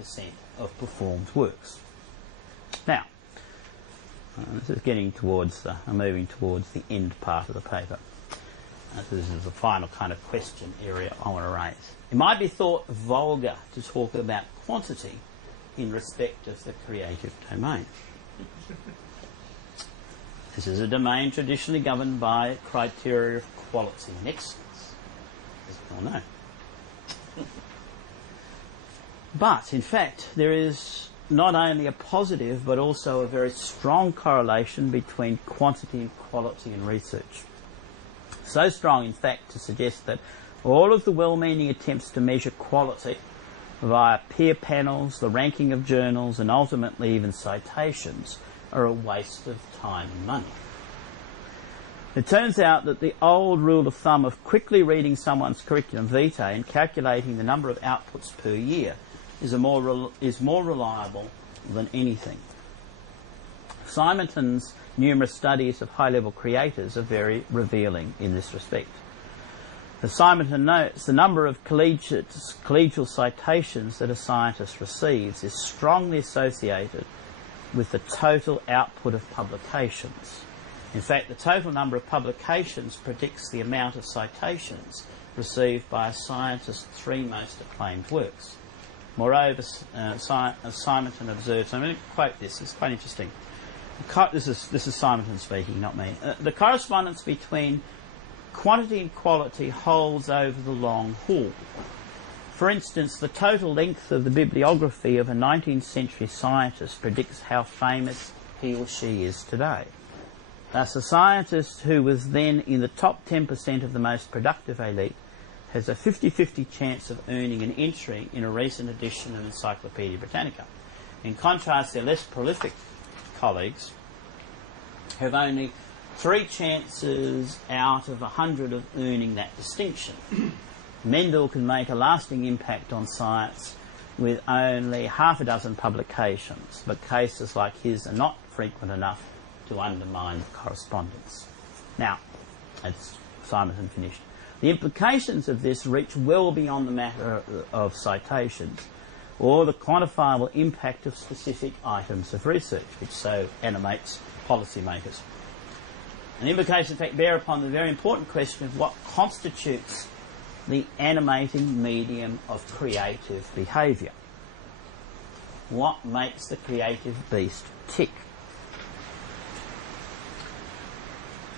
of performed works. Now, this is getting towards moving towards the end part of the paper. This is the final kind of question area I want to raise. It might be thought vulgar to talk about quantity in respect of the creative domain. This is a domain traditionally governed by criteria of quality and excellence, as we all know. But, in fact, there is not only a positive but also a very strong correlation between quantity and quality in research. So strong, in fact, to suggest that all of the well-meaning attempts to measure quality via peer panels, the ranking of journals, and ultimately even citations are a waste of time and money. It turns out that the old rule of thumb of quickly reading someone's curriculum vitae and calculating the number of outputs per year is more reliable than anything. Simonton's numerous studies of high-level creators are very revealing in this respect. As Simonton notes, the number of collegial citations that a scientist receives is strongly associated with the total output of publications. In fact, the total number of publications predicts the amount of citations received by a scientist's 3 most acclaimed works. Moreover, Simonton observes, I'm going to quote this, it's quite interesting. This is Simonton speaking, not me. The correspondence between quantity and quality holds over the long haul. For instance, the total length of the bibliography of a 19th century scientist predicts how famous he or she is today. Thus, a scientist who was then in the top 10% of the most productive elite has a 50-50 chance of earning an entry in a recent edition of Encyclopaedia Britannica. In contrast, their less prolific colleagues have only 3 chances out of 100 of earning that distinction. Mendel can make a lasting impact on science with only half a dozen publications, but cases like his are not frequent enough to undermine the correspondence. Now, that's Simonton finished. The implications of this reach well beyond the matter of citations or the quantifiable impact of specific items of research, which so animates policymakers. And implications, in fact, bear upon the very important question of what constitutes the animating medium of creative behaviour. What makes the creative beast tick?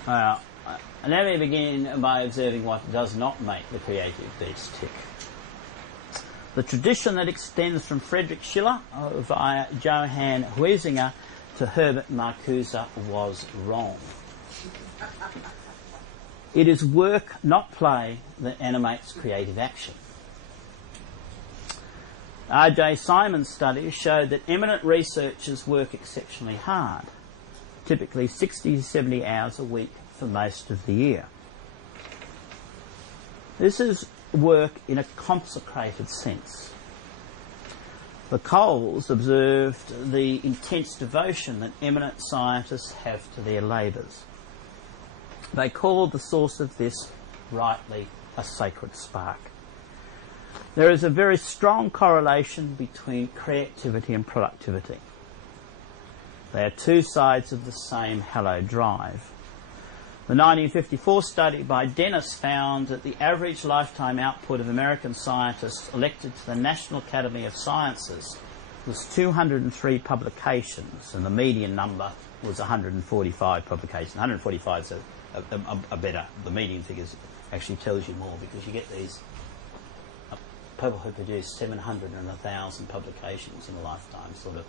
Let me begin by observing what does not make the creative beast tick. The tradition that extends from Friedrich Schiller via Johann Huizinga to Herbert Marcuse was wrong. It is work, not play, that animates creative action. R.J. Simon's studies showed that eminent researchers work exceptionally hard, typically 60 to 70 hours a week for most of the year. This is work in a consecrated sense. The Coles observed the intense devotion that eminent scientists have to their labours. They called the source of this, rightly, a sacred spark. There is a very strong correlation between creativity and productivity. They are 2 sides of the same hallowed drive. The 1954 study by Dennis found that the average lifetime output of American scientists elected to the National Academy of Sciences was 203 publications, and the median number was 145 publications. 145 is a better, the median figures actually tells you more, because you get these people who produce 700 and 1,000 publications in a lifetime, sort of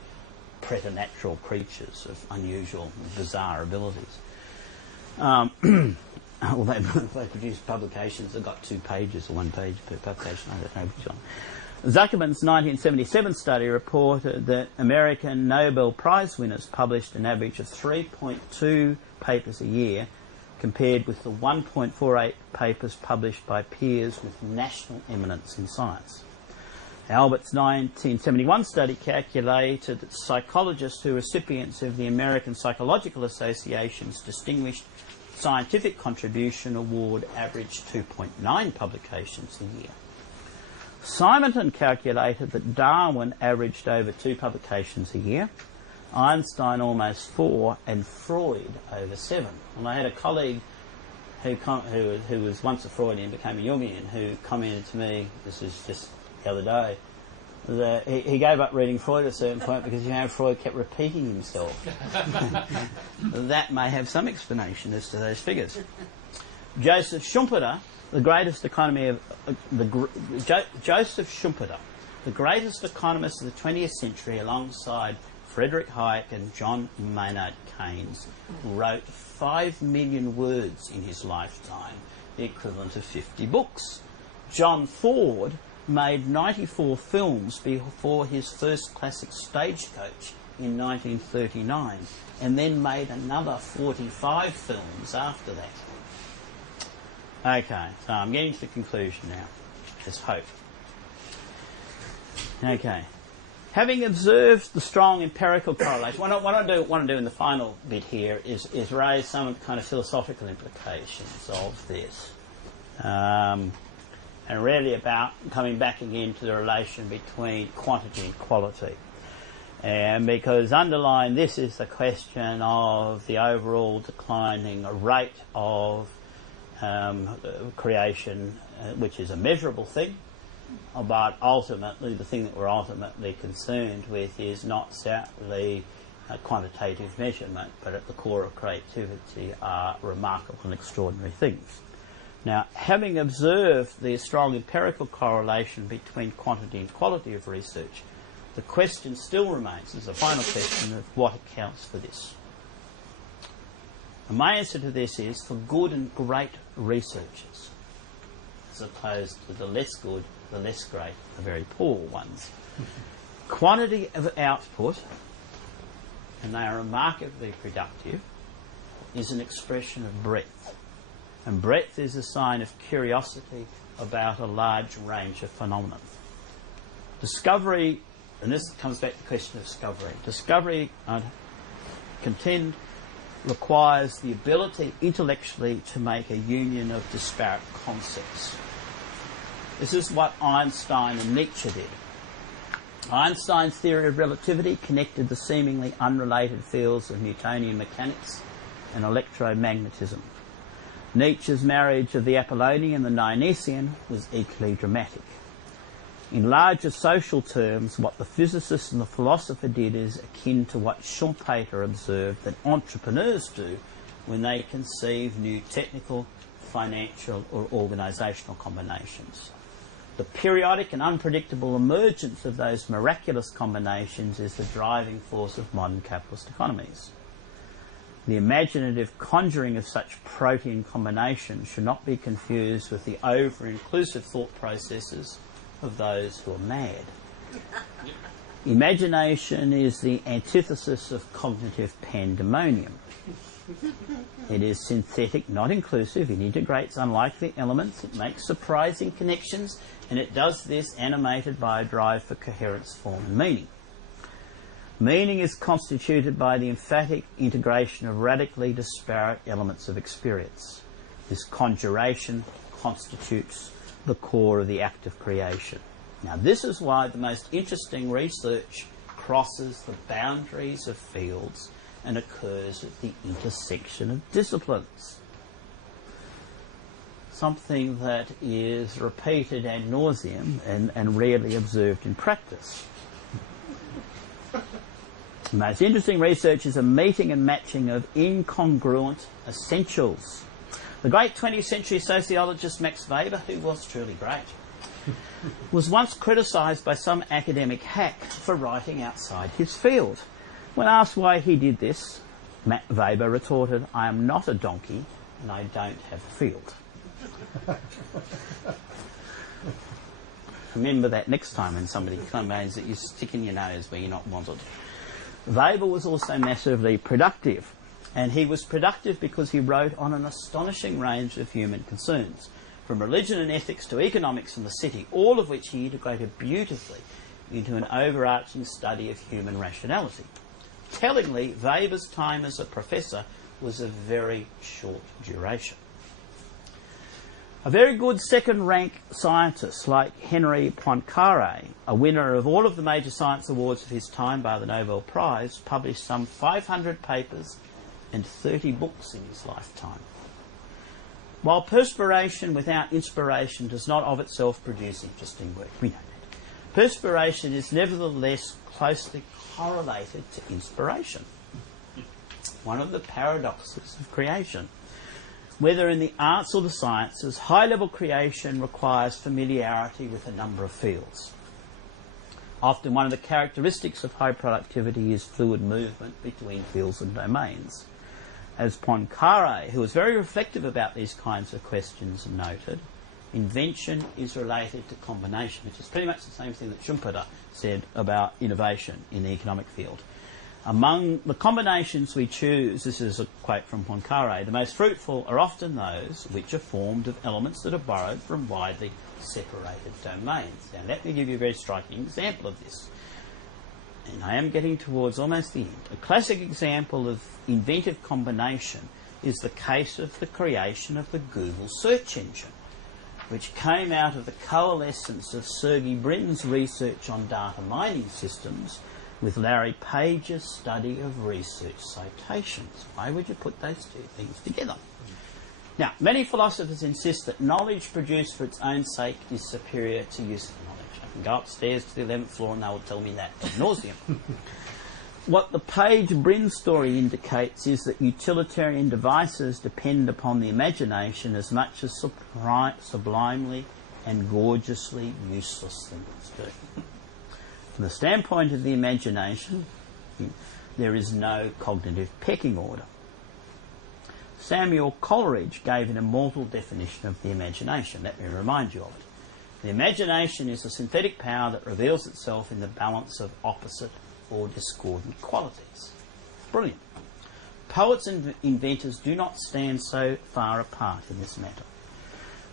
preternatural creatures of unusual, bizarre abilities. Well, they produce publications that got 2 pages or 1 page per publication. I don't know which one. Zuckerman's 1977 study reported that American Nobel Prize winners published an average of 3.2 papers a year, compared with the 1.48 papers published by peers with national eminence in science. Albert's 1971 study calculated that psychologists who were recipients of the American Psychological Association's Distinguished Scientific Contribution Award averaged 2.9 publications a year. Simonton calculated that Darwin averaged over 2 publications a year, Einstein almost 4, and Freud over 7. And I had a colleague who was once a Freudian, became a Jungian, who commented to me, this is just the other day, that he gave up reading Freud at a certain point because, Freud kept repeating himself. That may have some explanation as to those figures. Joseph Schumpeter, the greatest economist of the 20th century, alongside Frederick Hayek and John Maynard Keynes, wrote 5 million words in his lifetime, the equivalent of 50 books. John Ford made 94 films before his first classic Stagecoach in 1939, and then made another 45 films after that. Okay, so I'm getting to the conclusion now. There's hope. Okay. Having observed the strong empirical correlation, what I want to do in the final bit here is raise some kind of philosophical implications of this. And really about coming back again to the relation between quantity and quality. And because underlying this is the question of the overall declining rate of creation, which is a measurable thing, but ultimately the thing that we're ultimately concerned with is not certainly quantitative measurement, but at the core of creativity are remarkable and extraordinary things. Now, having observed the strong empirical correlation between quantity and quality of research, the question still remains, as a final question, of what accounts for this. And my answer to this is for good and great researchers, as opposed to the less good, the less great, the very poor ones. Quantity of output, and they are remarkably productive, is an expression of breadth. And breadth is a sign of curiosity about a large range of phenomena. Discovery, and this comes back to the question of discovery. Discovery, I contend, requires the ability intellectually to make a union of disparate concepts. This is what Einstein and Nietzsche did. Einstein's theory of relativity connected the seemingly unrelated fields of Newtonian mechanics and electromagnetism. Nietzsche's marriage of the Apollonian and the Dionysian was equally dramatic. In larger social terms, what the physicist and the philosopher did is akin to what Schumpeter observed that entrepreneurs do when they conceive new technical, financial or organisational combinations. The periodic and unpredictable emergence of those miraculous combinations is the driving force of modern capitalist economies. The imaginative conjuring of such protein combinations should not be confused with the over-inclusive thought processes of those who are mad. Imagination is the antithesis of cognitive pandemonium. It is synthetic, not inclusive. It integrates unlikely elements. It makes surprising connections, and it does this animated by a drive for coherence, form and meaning. Meaning is constituted by the emphatic integration of radically disparate elements of experience. This conjuration constitutes the core of the act of creation. Now, this is why the most interesting research crosses the boundaries of fields and occurs at the intersection of disciplines. Something that is repeated ad nauseum and rarely observed in practice. The most interesting research is a meeting and matching of incongruent essentials. The great 20th century sociologist Max Weber, who was truly great, was once criticised by some academic hack for writing outside his field. When asked why he did this, Weber retorted, "I am not a donkey and I don't have a field." Remember that next time when somebody complains that you're sticking your nose where you're not wanted. Weber was also massively productive, and he was productive because he wrote on an astonishing range of human concerns, from religion and ethics to economics and the city, all of which he integrated beautifully into an overarching study of human rationality. Tellingly, Weber's time as a professor was of very short duration. A very good second-rank scientist like Henri Poincaré, a winner of all of the major science awards of his time by the Nobel Prize, published some 500 papers and 30 books in his lifetime. While perspiration without inspiration does not of itself produce interesting work, we know that. Perspiration is nevertheless closely correlated to inspiration. One of the paradoxes of creation. Whether in the arts or the sciences, high-level creation requires familiarity with a number of fields. Often one of the characteristics of high productivity is fluid movement between fields and domains. As Poincaré, who was very reflective about these kinds of questions, noted, invention is related to combination, which is pretty much the same thing that Schumpeter said about innovation in the economic field. Among the combinations we choose, this is a quote from Poincaré, the most fruitful are often those which are formed of elements that are borrowed from widely separated domains. Now let me give you a very striking example of this. And I am getting towards almost the end. A classic example of inventive combination is the case of the creation of the Google search engine, which came out of the coalescence of Sergey Brin's research on data mining systems with Larry Page's study of research citations. Why would you put those two things together? Now, many philosophers insist that knowledge produced for its own sake is superior to useful knowledge. I can go upstairs to the 11th floor and they will tell me that ad nauseum. What the Page-Bryn story indicates is that utilitarian devices depend upon the imagination as much as sublimely and gorgeously useless things do. From the standpoint of the imagination, there is no cognitive pecking order. Samuel Coleridge gave an immortal definition of the imagination. Let me remind you of it. The imagination is a synthetic power that reveals itself in the balance of opposite or discordant qualities. Brilliant. Poets and inventors do not stand so far apart in this matter.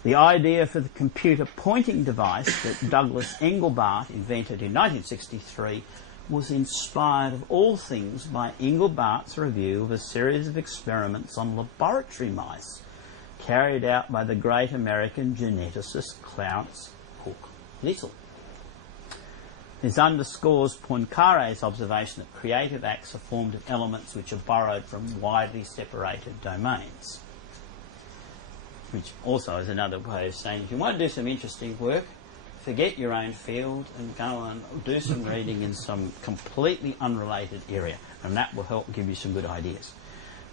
The idea for the computer pointing device that Douglas Engelbart invented in 1963 was inspired of all things by Engelbart's review of a series of experiments on laboratory mice carried out by the great American geneticist Clarence Cook Little. This underscores Poincaré's observation that creative acts are formed of elements which are borrowed from widely separated domains. Which also is another way of saying, if you want to do some interesting work, forget your own field and go and do some reading in some completely unrelated area, and that will help give you some good ideas.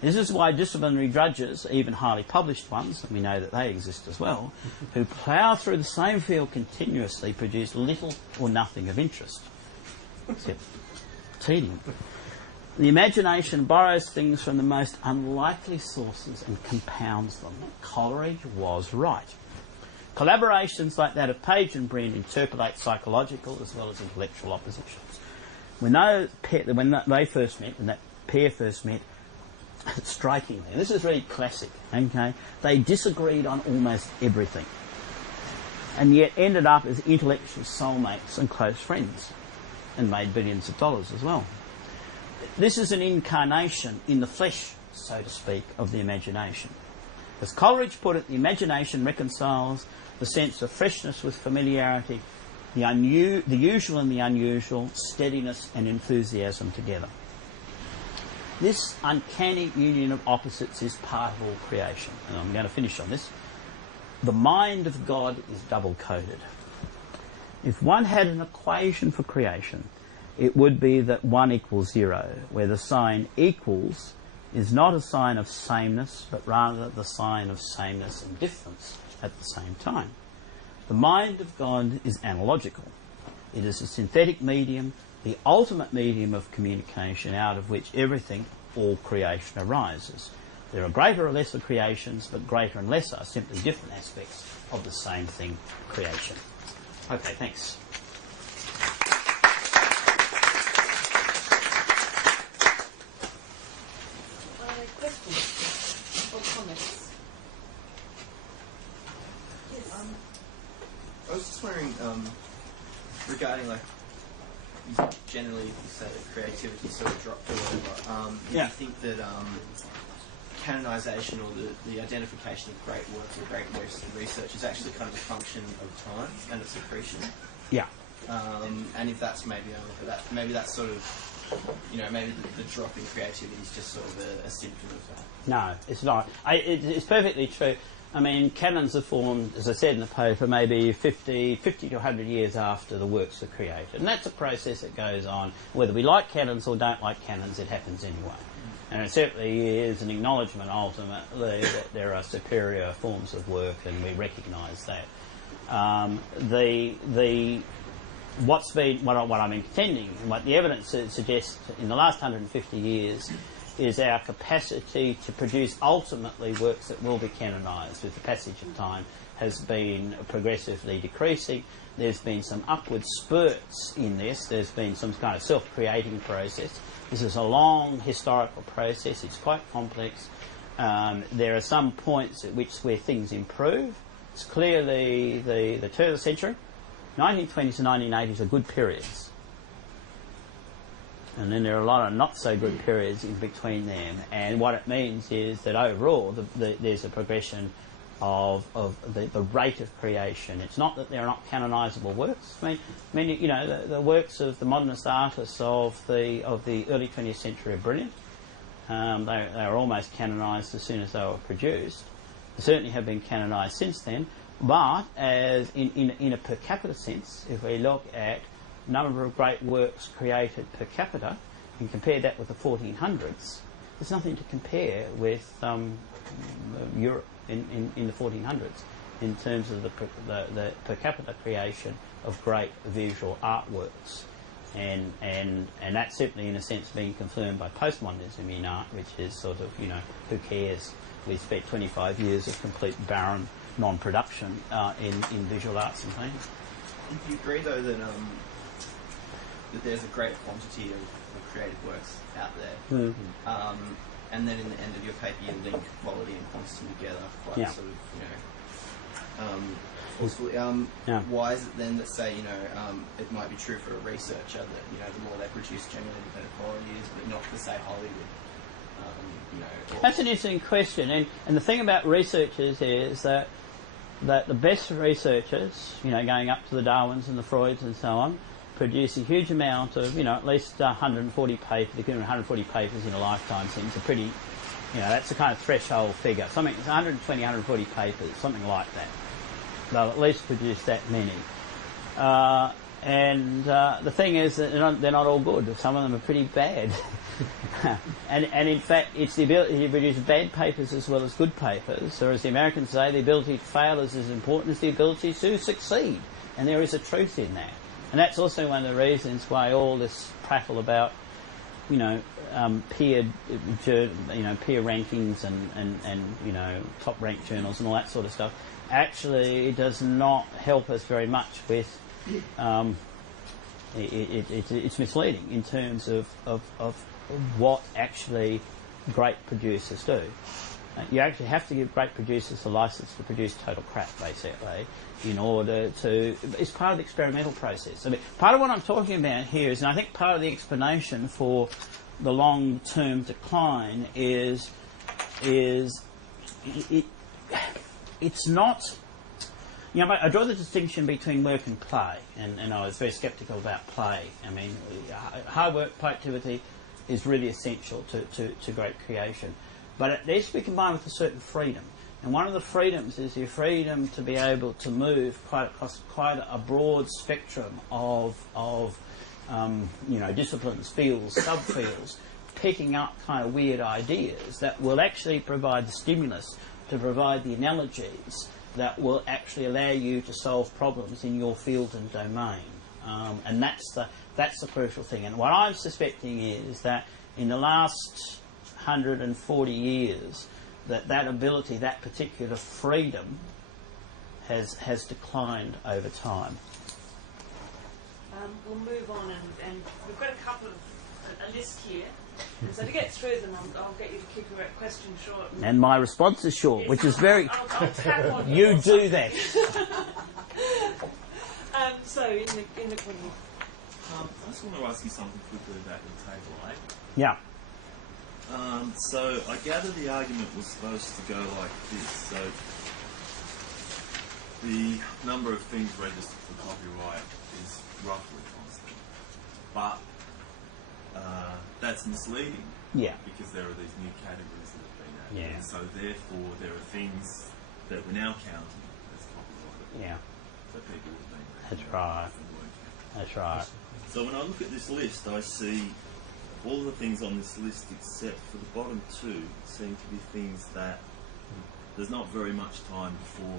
This is why disciplinary drudges, even highly published ones, and we know that they exist as well, who plough through the same field continuously produce little or nothing of interest, except tedium. The imagination borrows things from the most unlikely sources and compounds them. Coleridge was right. Collaborations like that of Page and Bryn interpolate psychological as well as intellectual oppositions. When they first met, when that pair first met, strikingly, and this is really classic, okay, they disagreed on almost everything and yet ended up as intellectual soulmates and close friends and made billions of dollars as well. This is an incarnation in the flesh, so to speak, of the imagination. As Coleridge put it, the imagination reconciles the sense of freshness with familiarity, the usual and the unusual, steadiness and enthusiasm together. This uncanny union of opposites is part of all creation. And I'm going to finish on this. The mind of God is double-coded. If one had an equation for creation, it would be that 1 equals 0, where the sign equals is not a sign of sameness, but rather the sign of sameness and difference at the same time. The mind of God is analogical. It is a synthetic medium, the ultimate medium of communication out of which everything, all creation, arises. There are greater or lesser creations, but greater and lesser are simply different aspects of the same thing, creation. Okay, thanks. Questions or comments? Yes. I was just wondering, regarding generally you say that creativity sort of dropped or whatever. Do you think that canonisation or the identification of great works or great research is actually kind of a function of time and its accretion? Yeah. And if that's maybe that's sort of, maybe the drop in creativity is just sort of a symptom of that. No, it's not. It's perfectly true. I mean, canons are formed, as I said in the paper, maybe 50 to 100 years after the works are created. And that's a process that goes on. Whether we like canons or don't like canons, it happens anyway. And it certainly is an acknowledgement, ultimately, that there are superior forms of work, and we recognise that. What I'm intending, what the evidence suggests in the last 150 years, is our capacity to produce ultimately works that will be canonised with the passage of time has been progressively decreasing. There's been some upward spurts in this. There's been some kind of self-creating process. This is a long historical process. It's quite complex. There are some points at which where things improve. It's clearly the turn of the century. 1920s to 1980s are good periods. And then there are a lot of not so good periods in between them. And what it means is that overall there's a progression of the rate of creation. It's not that they're not canonisable works. I mean, you know, the works of the modernist artists of the early 20th century are brilliant. They were almost canonised as soon as they were produced. They certainly have been canonised since then. But as in a per capita sense, if we look at number of great works created per capita and compare that with the 1400s, there's nothing to compare with Europe in the 1400s in terms of the per capita creation of great visual artworks. And that's certainly in a sense being confirmed by postmodernism in art, which is sort of, you know, who cares? We spent 25 years of complete barren non-production in visual arts and things. Do you agree though that there's a great quantity of creative works out there, and then in the end of your paper you link quality and quantity together quite sort of, you know, forcefully. Why is it then that, say, you know, it might be true for a researcher that, you know, the more they produce, generally the better quality is, but not for, say, Hollywood? You know, that's an interesting question, and the thing about researchers is that the best researchers, you know, going up to the Darwins and the Freuds and so on, produce a huge amount of, you know, at least 140 papers. 140 papers in a lifetime seems a pretty, you know, that's the kind of threshold figure. Something, it's 120, 140 papers, something like that. They'll at least produce that many. And the thing is that they're not all good. Some of them are pretty bad. and in fact, it's the ability to produce bad papers as well as good papers, or as the Americans say, the ability to fail is as important as the ability to succeed. And there is a truth in that. And that's also one of the reasons why all this prattle about, you know, peer rankings and you know, top ranked journals and all that sort of stuff actually does not help us very much with. It's misleading in terms of what actually great producers do. You actually have to give great producers the license to produce total crap, basically, in order to... It's part of the experimental process. I mean, part of what I'm talking about here is, and I think part of the explanation for the long-term decline is it's not... You know, I draw the distinction between work and play, and I was very sceptical about play. I mean, hard work, play activity is really essential to great creation. But it needs to be combined with a certain freedom. And one of the freedoms is your freedom to be able to move across quite a broad spectrum of you know, disciplines, fields, subfields, picking up kind of weird ideas that will actually provide the stimulus, to provide the analogies that will actually allow you to solve problems in your field and domain. And that's the crucial thing. And what I'm suspecting is that in the last 140 years, that ability, that particular freedom has declined over time. We'll move on, and we've got a list here. And so to get through them, I'll get you to keep your question short. And my response is short, yes, which is very... I'll tap on you do that. So, in the corner. I just want to ask you something quickly about your table, eh? Yeah. So I gather the argument was supposed to go like this. So the number of things registered for copyright is roughly constant, but that's misleading. Yeah. Because there are these new categories that have been added. Yeah. And so therefore there are things that we're now counting as copyrighted. Yeah. That people have been. That's right. That's right. So when I look at this list, I see all the things on this list except for the bottom two seem to be things that there's not very much time before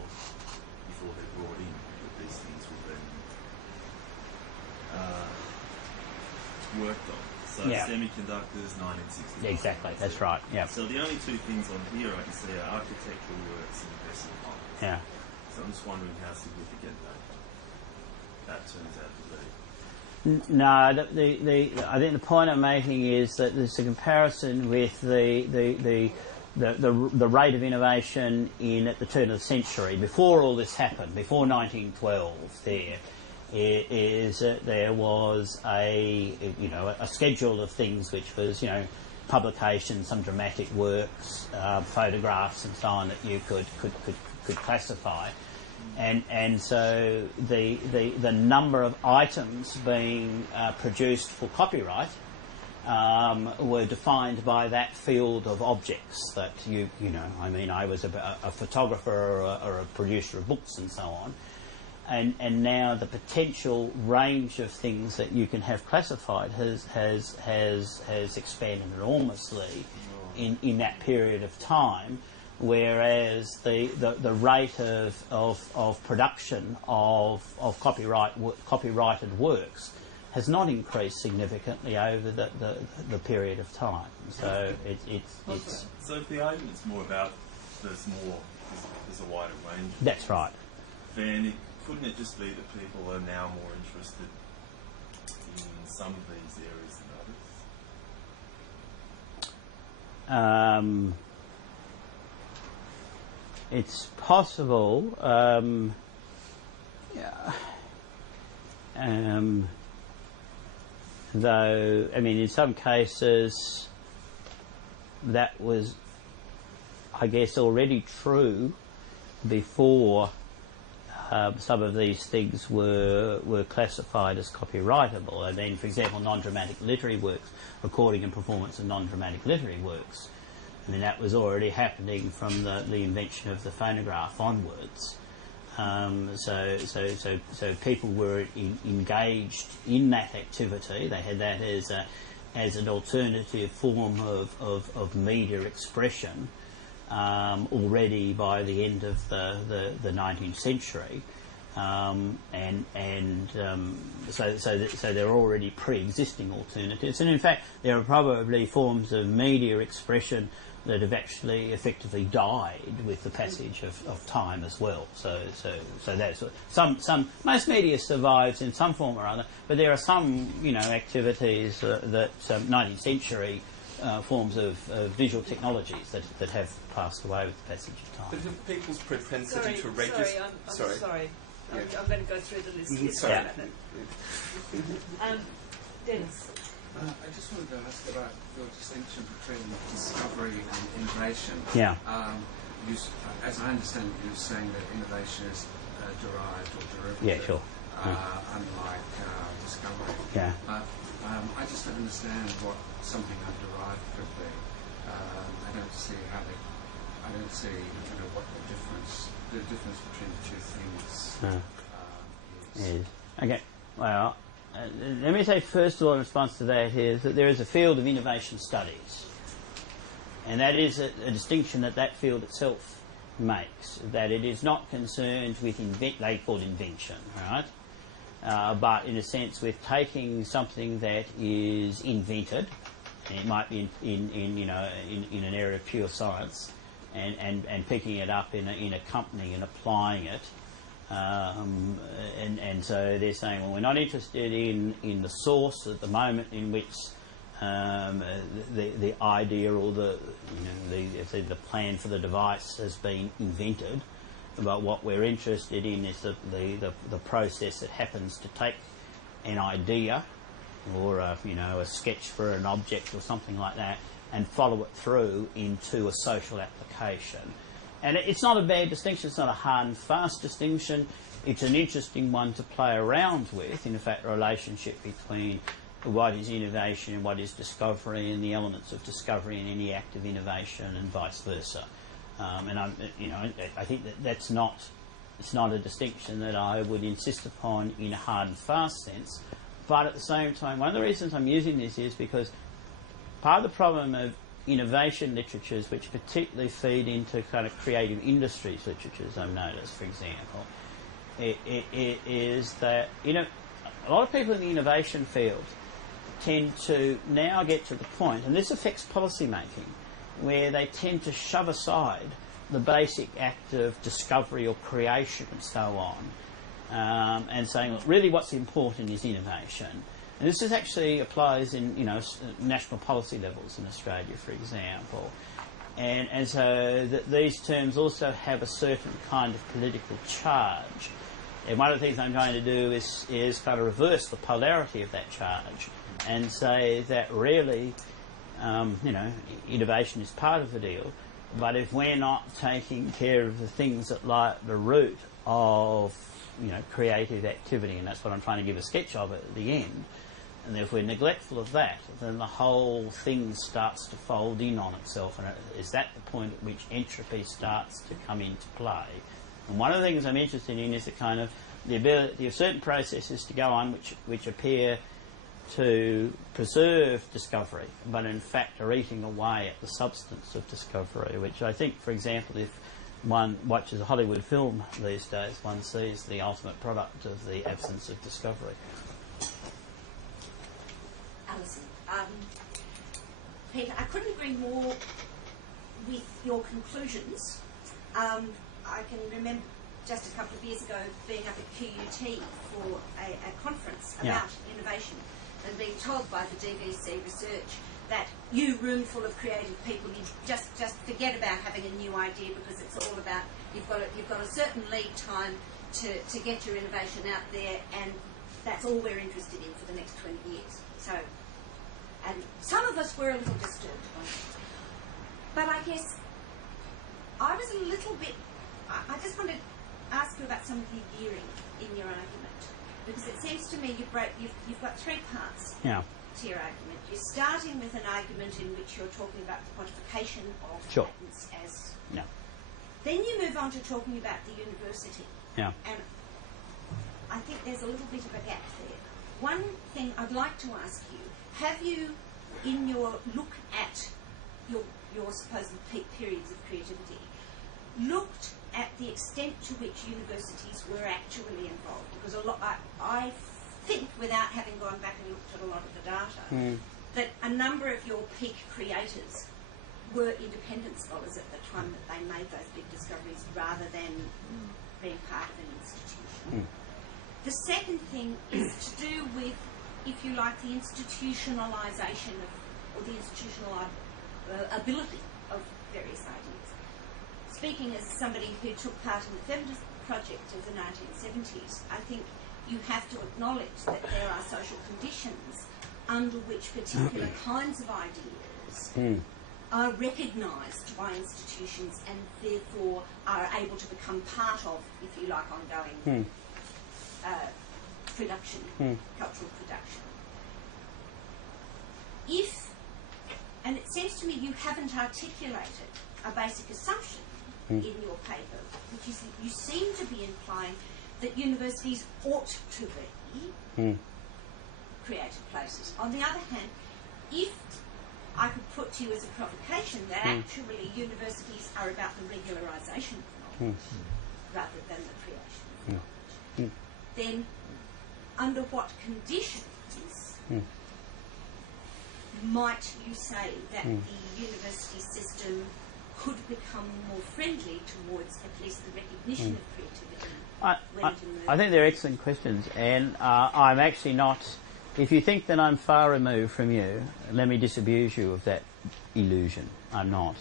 they're brought in that these things will be worked on. So Yeah. semiconductors, 1960. Exactly, that's right. Yeah. So the only two things on here I can see are architectural works and vessel art. Yeah. So I'm just wondering how significant that turns out to be. No, I think the point I'm making is that there's a comparison with the rate of innovation at the turn of the century, before all this happened, before 1912. There was a schedule of things which was, publications, some dramatic works, photographs and so on that you could classify. And so the number of items being produced for copyright were defined by that field of objects that you know. I mean, I was a photographer or a producer of books and so on, and now the potential range of things that you can have classified has expanded enormously in that period of time. Whereas the rate of production of copyrighted works has not increased significantly over the period of time. So it's So if the argument's more about there's a wider range. That's right. Then couldn't it just be that people are now more interested in some of these areas than others? It's possible. Though, I mean, in some cases, that was, I guess, already true before some of these things were classified as copyrightable. I mean, for example, non-dramatic literary works, recording and performance of non-dramatic literary works. I mean, that was already happening from the invention of the phonograph onwards. So people were engaged in that activity. They had that as an alternative form of media expression already by the end of the 19th century. So there are already pre-existing alternatives, and in fact there are probably forms of media expression that have actually effectively died with the passage of time as well. So that's most media survives in some form or other, but there are some activities that 19th century forms of visual technologies that have passed away with the passage of time. But have people's propensity to register... I'm sorry. Yeah. I'm going to go through the list. Mm-hmm. Sorry. Yeah. Dennis. I just wanted to ask about your distinction between discovery and innovation. Yeah. As I understand it, you're saying that innovation is derived or derivative. Yeah, sure. Unlike discovery. Yeah. But I just don't understand what something underived could be. I don't see what the difference between the two things is. Is. Okay. Well, let me say first of all in response to that is that there is a field of innovation studies, and that is a distinction that field itself makes, that it is not concerned with they call it invention, right? But in a sense with taking something that is invented, and it might be in an area of pure science, and picking it up in a company and applying it. And so they're saying, well, we're not interested in the source at the moment in which the idea or the plan for the device has been invented, but what we're interested in is the process that happens to take an idea or a sketch for an object or something like that and follow it through into a social application. And it's not a bad distinction, it's not a hard and fast distinction, it's an interesting one to play around with, in fact, a relationship between what is innovation and what is discovery and the elements of discovery in any act of innovation and vice versa. And I think it's not a distinction that I would insist upon in a hard and fast sense, but at the same time, one of the reasons I'm using this is because part of the problem of innovation literatures, which particularly feed into kind of creative industries literatures, I've noticed, for example, it is that a lot of people in the innovation field tend to now get to the point, and this affects policy making, where they tend to shove aside the basic act of discovery or creation and so on, and saying, look, really what's important is innovation. And this actually applies in national policy levels in Australia, for example. And so these terms also have a certain kind of political charge. And one of the things I'm trying to do is kind of reverse the polarity of that charge and say that really innovation is part of the deal, but if we're not taking care of the things that lie at the root of, creative activity, and that's what I'm trying to give a sketch of at the end, and if we're neglectful of that, then the whole thing starts to fold in on itself, and is that the point at which entropy starts to come into play? And one of the things I'm interested in is the ability of certain processes to go on which appear to preserve discovery, but in fact are eating away at the substance of discovery, which I think, for example, if one watches a Hollywood film these days, one sees the ultimate product of the absence of discovery. Alison, Peter, I couldn't agree more with your conclusions. I can remember just a couple of years ago being up at QUT for a conference about innovation and being told by the DVC research that you room full of creative people, you just forget about having a new idea because it's all about you've got a certain lead time to get your innovation out there, and that's all we're interested in for the next 20 years. So, and some of us were a little disturbed by it. But I guess I was a little bit, I just wanted to ask you about some of the gearing in your argument, because it seems to me you've got three parts to your argument. You're starting with an argument in which you're talking about the quantification of patents as... Then you move on to talking about the university. And I think there's a little bit of a gap there. One thing I'd like to ask you, have you, in your look at your supposed peak periods of creativity, looked at the extent to which universities were actually involved? Because I think, without having gone back and looked at a lot of the data, that a number of your peak creators were independent scholars at the time that they made those big discoveries, rather than being part of an institution. The second thing is to do with, if you like, the institutionalisation or the institutional ability of various ideas. Speaking as somebody who took part in the feminist project of the 1970s, I think you have to acknowledge that there are social conditions under which particular kinds of ideas are recognised by institutions and therefore are able to become part of, if you like, ongoing production, cultural production. And it seems to me you haven't articulated a basic assumption in your paper, which is that you seem to be implying that universities ought to be creative places. On the other hand, if I could put to you as a provocation that actually universities are about the regularisation of knowledge rather than the creation of knowledge, then under what conditions might you say that the university system could become more friendly towards at least the recognition of creativity? I think they're excellent questions, and I'm actually not... If you think that I'm far removed from you, let me disabuse you of that illusion. I'm not.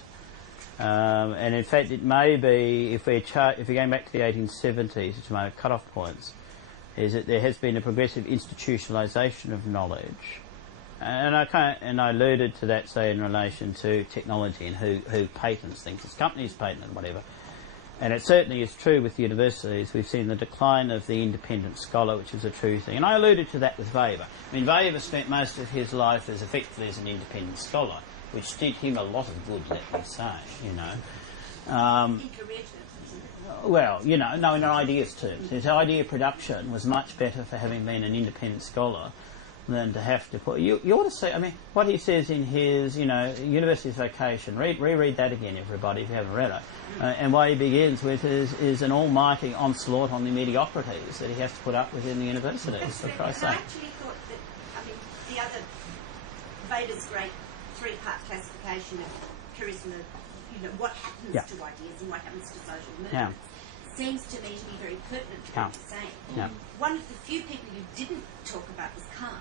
And in fact, it may be, if we're going back to the 1870s, which are my cut-off points, is that there has been a progressive institutionalisation of knowledge. And I alluded to that, say, in relation to technology and who patents things. It's companies patent and whatever. And it certainly is true with universities. We've seen the decline of the independent scholar, which is a true thing. And I alluded to that with Weber. I mean, Weber spent most of his life effectively as an independent scholar, which did him a lot of good, let me say, In career terms. Well, no, in ideas terms. His idea production was much better for having been an independent scholar than to have to put... You ought to see, I mean, what he says in his, University's Vocation, reread that again, everybody, if you haven't read it. And what he begins with is an almighty onslaught on the mediocrities that he has to put up with in the universities, for Christ's sake. I actually thought that, the other, Vader's great three-part classification of charisma, what happens to ideas and what happens to social movements, seems to me to be very pertinent to what you're saying. One of the few people you didn't talk about was Kant.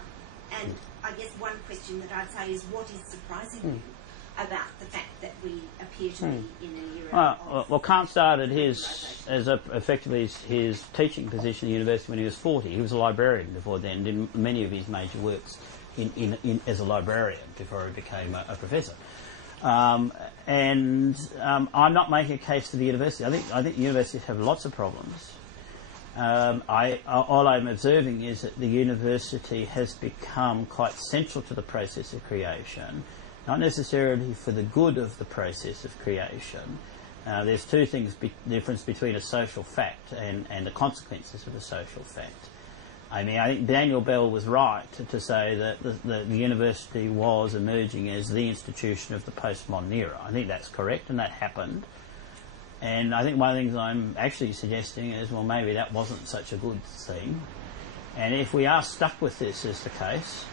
And I guess one question that I'd say is, what is surprising you about the fact that we appear to be in an era well, Kant started effectively his teaching position at the university when he was 40. He was a librarian before then, did many of his major works as a librarian before he became a professor. I'm not making a case to the university. I think universities have lots of problems. All I'm observing is that the university has become quite central to the process of creation, not necessarily for the good of the process of creation. There's two things, difference between a social fact and the consequences of a social fact. I mean, I think Daniel Bell was right to say that the university was emerging as the institution of the postmodern era. I think that's correct, and that happened. And I think one of the things I'm actually suggesting is, well, maybe that wasn't such a good thing. And if we are stuck with this as the case,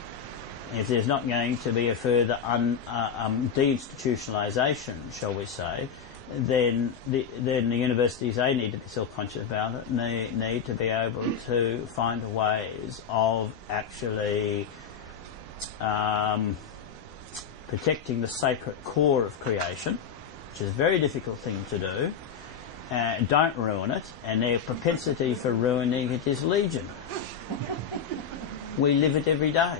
if there's not going to be a further deinstitutionalisation, shall we say, then the universities, they need to be self-conscious about it, and they need to be able to find ways of actually protecting the sacred core of creation, which is a very difficult thing to do. Don't ruin it, and their propensity for ruining it is legion. We live it every day.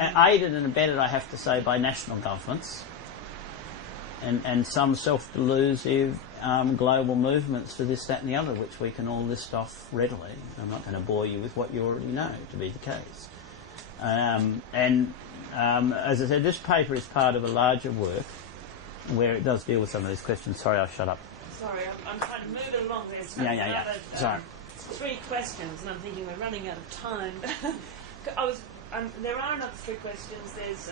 Aided and abetted, I have to say, by national governments and some self-delusive global movements for this, that and the other, which we can all list off readily. I'm not going to bore you with what you already know to be the case. As I said, this paper is part of a larger work where it does deal with some of these questions. Sorry, I'll shut up. Sorry, I'm trying to move it along. There's Yeah. Sorry. 3 questions, and I'm thinking we're running out of time. There are another 3 questions. There's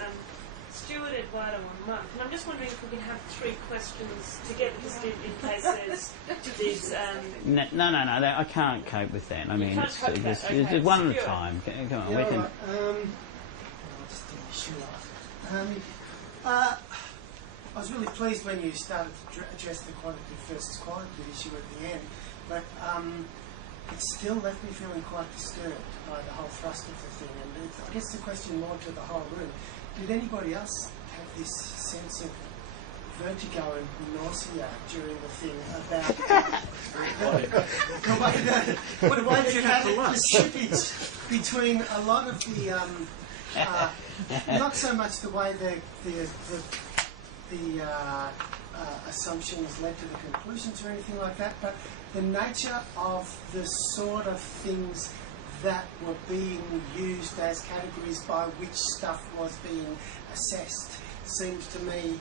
Stuart, Eduardo, and Mark. And I'm just wondering if we can have 3 questions together, just in case there's... No, I can't cope with that. I mean, it's one at a time. Come on, we can... I'll just take the shoe off. I was really pleased when you started to address the quantitative versus qualitative issue at the end, but it still left me feeling quite disturbed by the whole thrust of the thing. And I guess the question more to the whole room, did anybody else have this sense of vertigo and nausea during the thing about the way you had the slippage between a lot of the not so much the way the assumptions led to the conclusions or anything like that, but the nature of the sort of things that were being used as categories by which stuff was being assessed seems to me,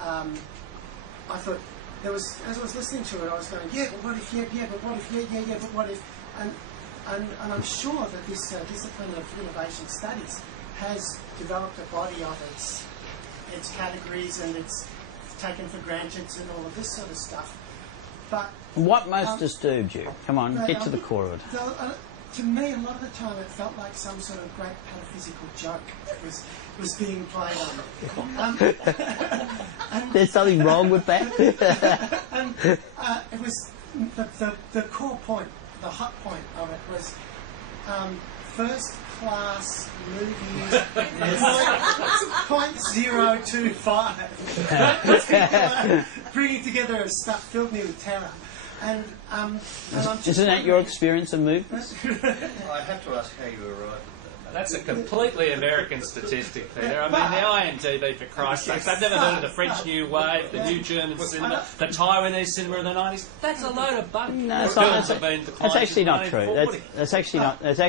I thought there was, as I was listening to it, I was going, yeah, but what if, but what if, but what if, and I'm sure that this discipline of innovation studies has developed a body of its categories, and it's taken for granted and all of this sort of stuff. But what most disturbed you? Come on, get to the core of it. To me, a lot of the time, it felt like some sort of great metaphysical joke that was being played on. There's something wrong with that. And it was the core point, the hot point of it was first-class movies, .025. Bringing together stuff filled me with terror. And I'm just isn't that your experience of movies? I have to ask how you arrived at that. That's a completely American statistic there. I mean, the IMDb, for Christ's sake, they've never heard of the French New Wave, the New German cinema, the Taiwanese cinema of the 90s. That's a load of bunk. No, that's actually not true. That's actually not true. No, it's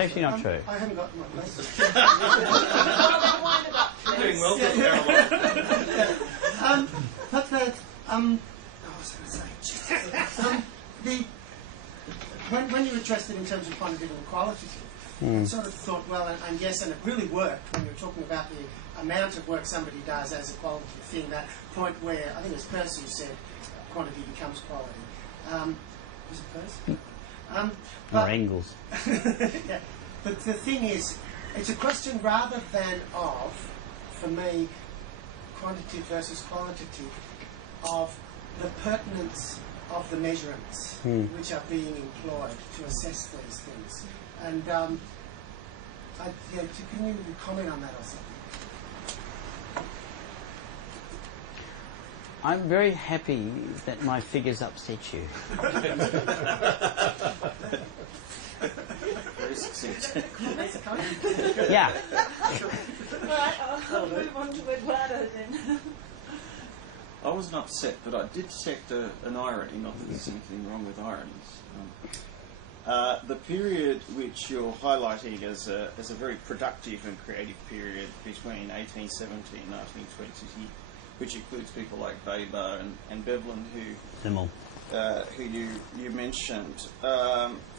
actually not true. I haven't got my message. You're doing well for But that, I was going to say, when you addressed it in terms of quantitative and qualitative, I sort of thought, well, and yes, and it really worked when you were talking about the amount of work somebody does as a qualitative thing, that point where, I think it was Percy who said, quantity becomes quality. Was it Percy? Or Engels. Yeah. But the thing is, it's a question rather than of, for me, quantitative versus qualitative, of the pertinence of the measurements which are being employed to assess these things. And can you comment on that or something? I'm very happy that my figures upset you. Very succinct. Yeah. Right, I'll move on to Eduardo then. I wasn't upset, but I did detect an irony, not that there's anything wrong with ironies. The period which you're highlighting as a very productive and creative period between 1870 and 1920, which includes people like Weber and Bevlin, who you mentioned.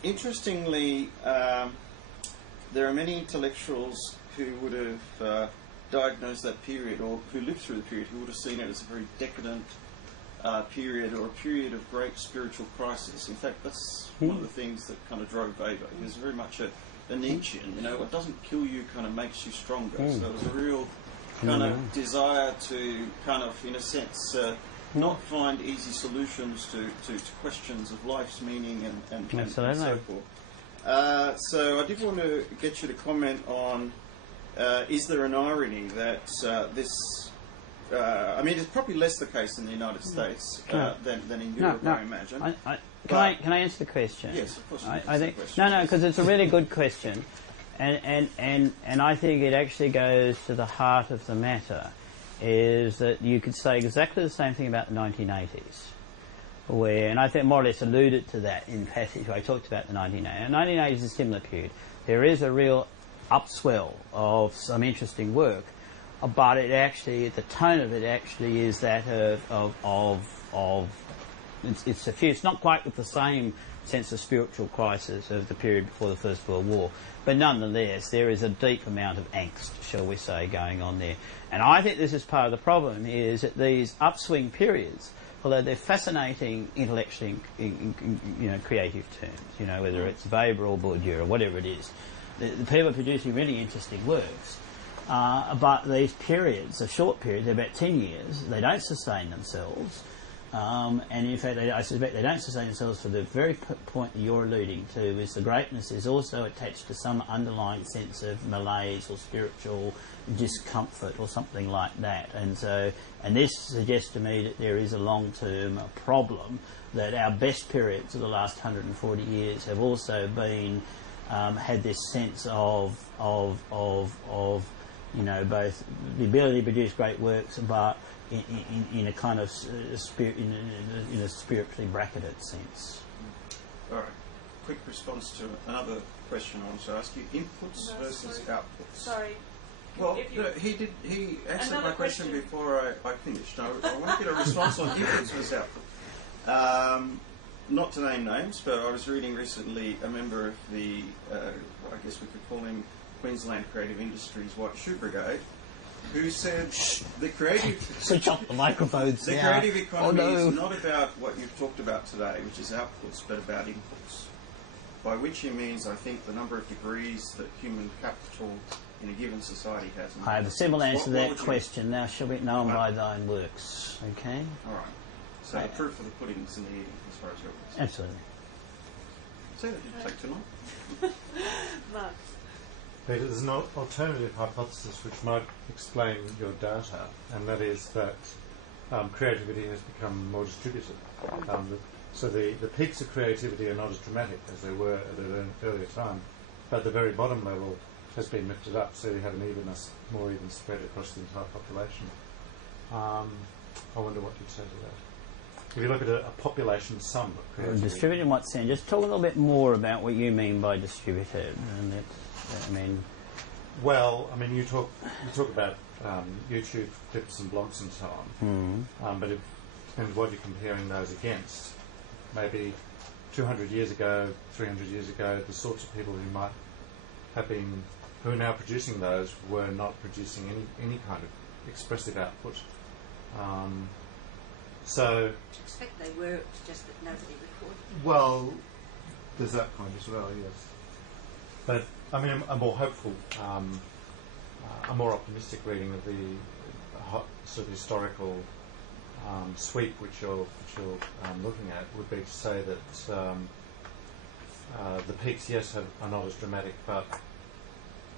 Interestingly, there are many intellectuals who would have diagnosed that period, or who lived through the period, who would have seen it as a very decadent period, or a period of great spiritual crisis. In fact, that's one of the things that kind of drove Weber. He was very much a Nietzschean. You know, what doesn't kill you kind of makes you stronger. So it was a real kind of desire to kind of, in a sense, not find easy solutions to questions of life's meaning and so forth. So I did want to get you to comment on, is there an irony that this... I mean, it's probably less the case in the United States than in Europe, I imagine. Can I answer the question? Yes, of course. I think because it's a really good question, and I think it actually goes to the heart of the matter. Is that you could say exactly the same thing about the 1980s, and I think more or less alluded to that in the passage where I talked about the 1980s. The 1980s is a similar period. There is a real upswell of some interesting work, but it actually, the tone of it actually is that it's suffused, not quite with the same sense of spiritual crisis of the period before the First World War, but nonetheless there is a deep amount of angst, shall we say, going on there. And I think this is part of the problem, is that these upswing periods, although they're fascinating intellectually in creative terms, whether it's Weber or Bourdieu or whatever it is, the people are producing really interesting works. But these periods are short periods, they're about 10 years, they don't sustain themselves, and in fact I suspect they don't sustain themselves for the very point that you're alluding to, is the greatness is also attached to some underlying sense of malaise or spiritual discomfort or something like that. And this suggests to me that there is a long-term problem, that our best periods of the last 140 years have also been had this sense of both the ability to produce great works, but in a kind of in a spiritually bracketed sense. All right. Quick response to another question I want to ask you: inputs versus outputs. Sorry. Well, he answered my question before I finished. I want to get a response on inputs versus outputs. Not to name names, but I was reading recently a member of the, I guess we could call him Queensland Creative Industries White Shoe Brigade, who said the creative... Switch off the microphones. The creative economy is not about what you've talked about today, which is outputs, but about inputs. By which he means, I think, the number of degrees that human capital in a given society has. I have a simple answer to that question. Thou shalt be known by thine works. Okay? All right. So the proof of the pudding is in the eating, as far as you're concerned. Absolutely. So that didn't take too long. Mark. There's an alternative hypothesis which might explain your data, and that is that creativity has become more distributed. So the peaks of creativity are not as dramatic as they were at an earlier time, but the very bottom level has been lifted up, so you have an more even spread across the entire population. I wonder what you'd say to that. If you look at a population sum of creativity... Distributed in what sense? Just talk a little bit more about what you mean by distributed. And you talk about YouTube clips and blogs and so on, but it depends what you're comparing those against. Maybe 200 years ago, 300 years ago, the sorts of people who might have been, who are now producing those, were not producing any kind of expressive output. So... I expect they were, it's just that nobody recorded. Well, there's that point as well, yes. But, a more hopeful, a more optimistic reading of the sort of historical sweep which you're looking at would be to say that the peaks, yes, are not as dramatic, but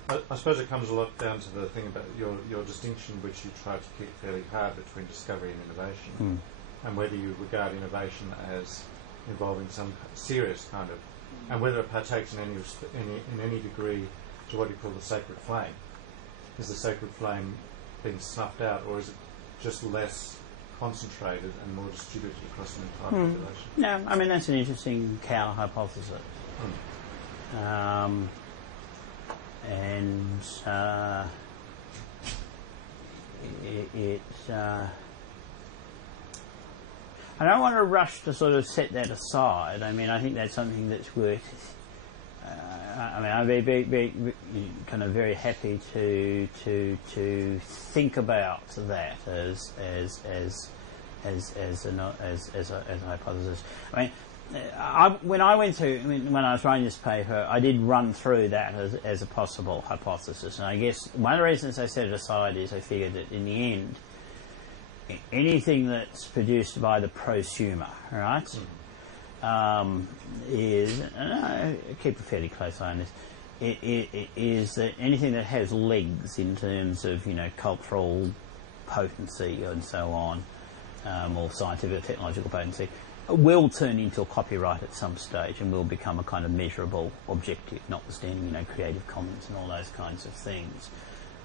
I suppose it comes a lot down to the thing about your distinction, which you try to keep fairly hard, between discovery and innovation, and whether you regard innovation as involving some serious kind of and whether it partakes in any degree to what you call the sacred flame. Is the sacred flame being snuffed out, or is it just less concentrated and more distributed across an entire population? Yeah, I mean, that's an interesting counter hypothesis. I don't want to rush to sort of set that aside. I mean, I think that's something that's worth. I'd be very kind of very happy to think about that as a hypothesis. I mean, when I was writing this paper, I did run through that as a possible hypothesis, and I guess one of the reasons I set it aside is I figured that in the end, anything that's produced by the prosumer, right, is, and I keep a fairly close eye on this, it is that anything that has legs in terms of, cultural potency and so on, or scientific or technological potency, will turn into a copyright at some stage and will become a kind of measurable objective, notwithstanding, creative commons and all those kinds of things.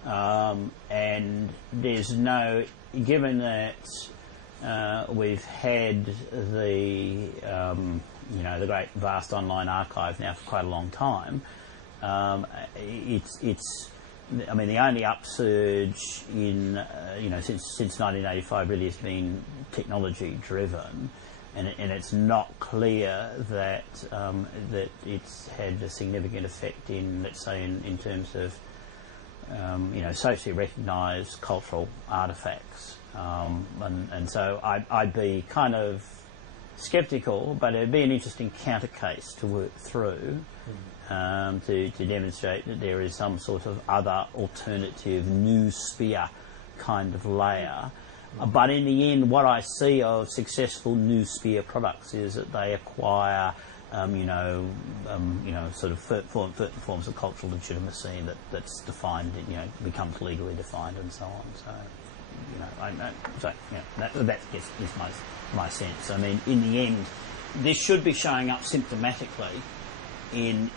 And there's no, given that we've had the the great vast online archive now for quite a long time, I mean, the only upsurge in since 1985 really has been technology driven, and it's not clear that that it's had a significant effect in, let's say, in terms of socially recognised cultural artefacts, and so I'd be kind of sceptical, but it'd be an interesting counter case to work through to demonstrate that there is some sort of other alternative new sphere kind of layer. But in the end, what I see of successful new sphere products is that they acquire sort of certain forms of cultural legitimacy that's defined, becomes legally defined and so on. So, that is my sense. I mean, in the end, this should be showing up symptomatically in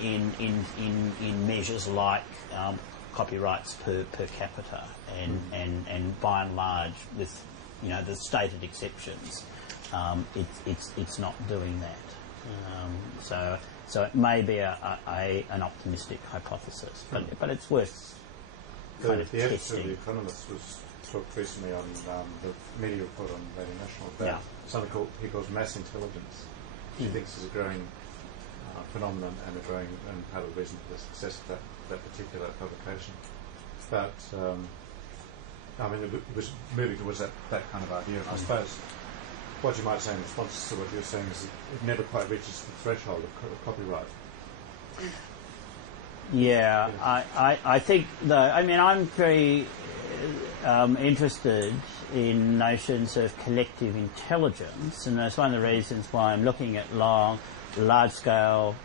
measures like copyrights per capita, and by and large, with the stated exceptions, it's not doing that. So it may be an optimistic hypothesis, but it's worth kind of the editor testing. of The Economist was talked recently on the media report on Radio National about something he calls mass intelligence, which he thinks is a growing phenomenon and part of the reason for the success of that particular publication. But I mean, it was moving towards that kind of idea, and I suppose what you might say in response to what you're saying is that it never quite reaches the threshold of copyright. Yeah, I think, though, I mean, I'm very interested in notions of collective intelligence, and that's one of the reasons why I'm looking at large-scale,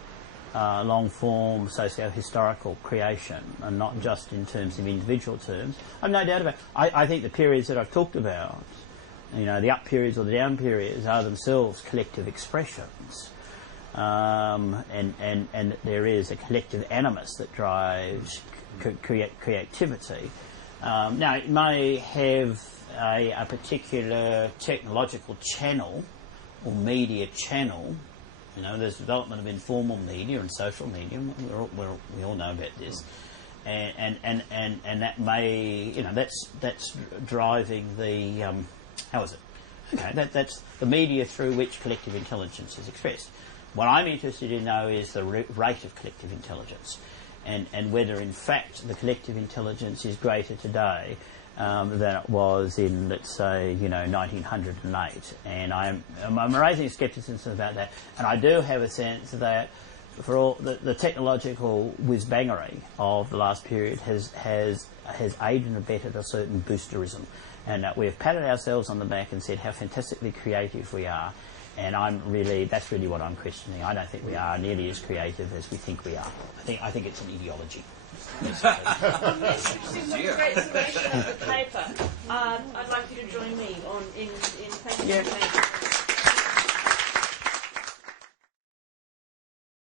long-form socio-historical creation, and not just in terms of individual terms. I've no doubt about it. I think the periods that I've talked about, the up periods or the down periods, are themselves collective expressions. And there is a collective animus that drives creativity. Now, it may have a particular technological channel or media channel. There's development of informal media and social media. We all know about this, and that may, that's driving the how is it? Okay, that's the media through which collective intelligence is expressed. What I'm interested in, though, is the rate of collective intelligence, and whether, in fact, the collective intelligence is greater today than it was in, let's say, 1908. And I'm raising scepticism about that. And I do have a sense that for all the technological whiz-bangery of the last period has aided and abetted a certain boosterism, and that we've patted ourselves on the back and said how fantastically creative we are. And that's really what I'm questioning. I don't think we are nearly as creative as we think we are. I think it's an ideology. Great summation of the paper. I'd like you to join me in thanking you.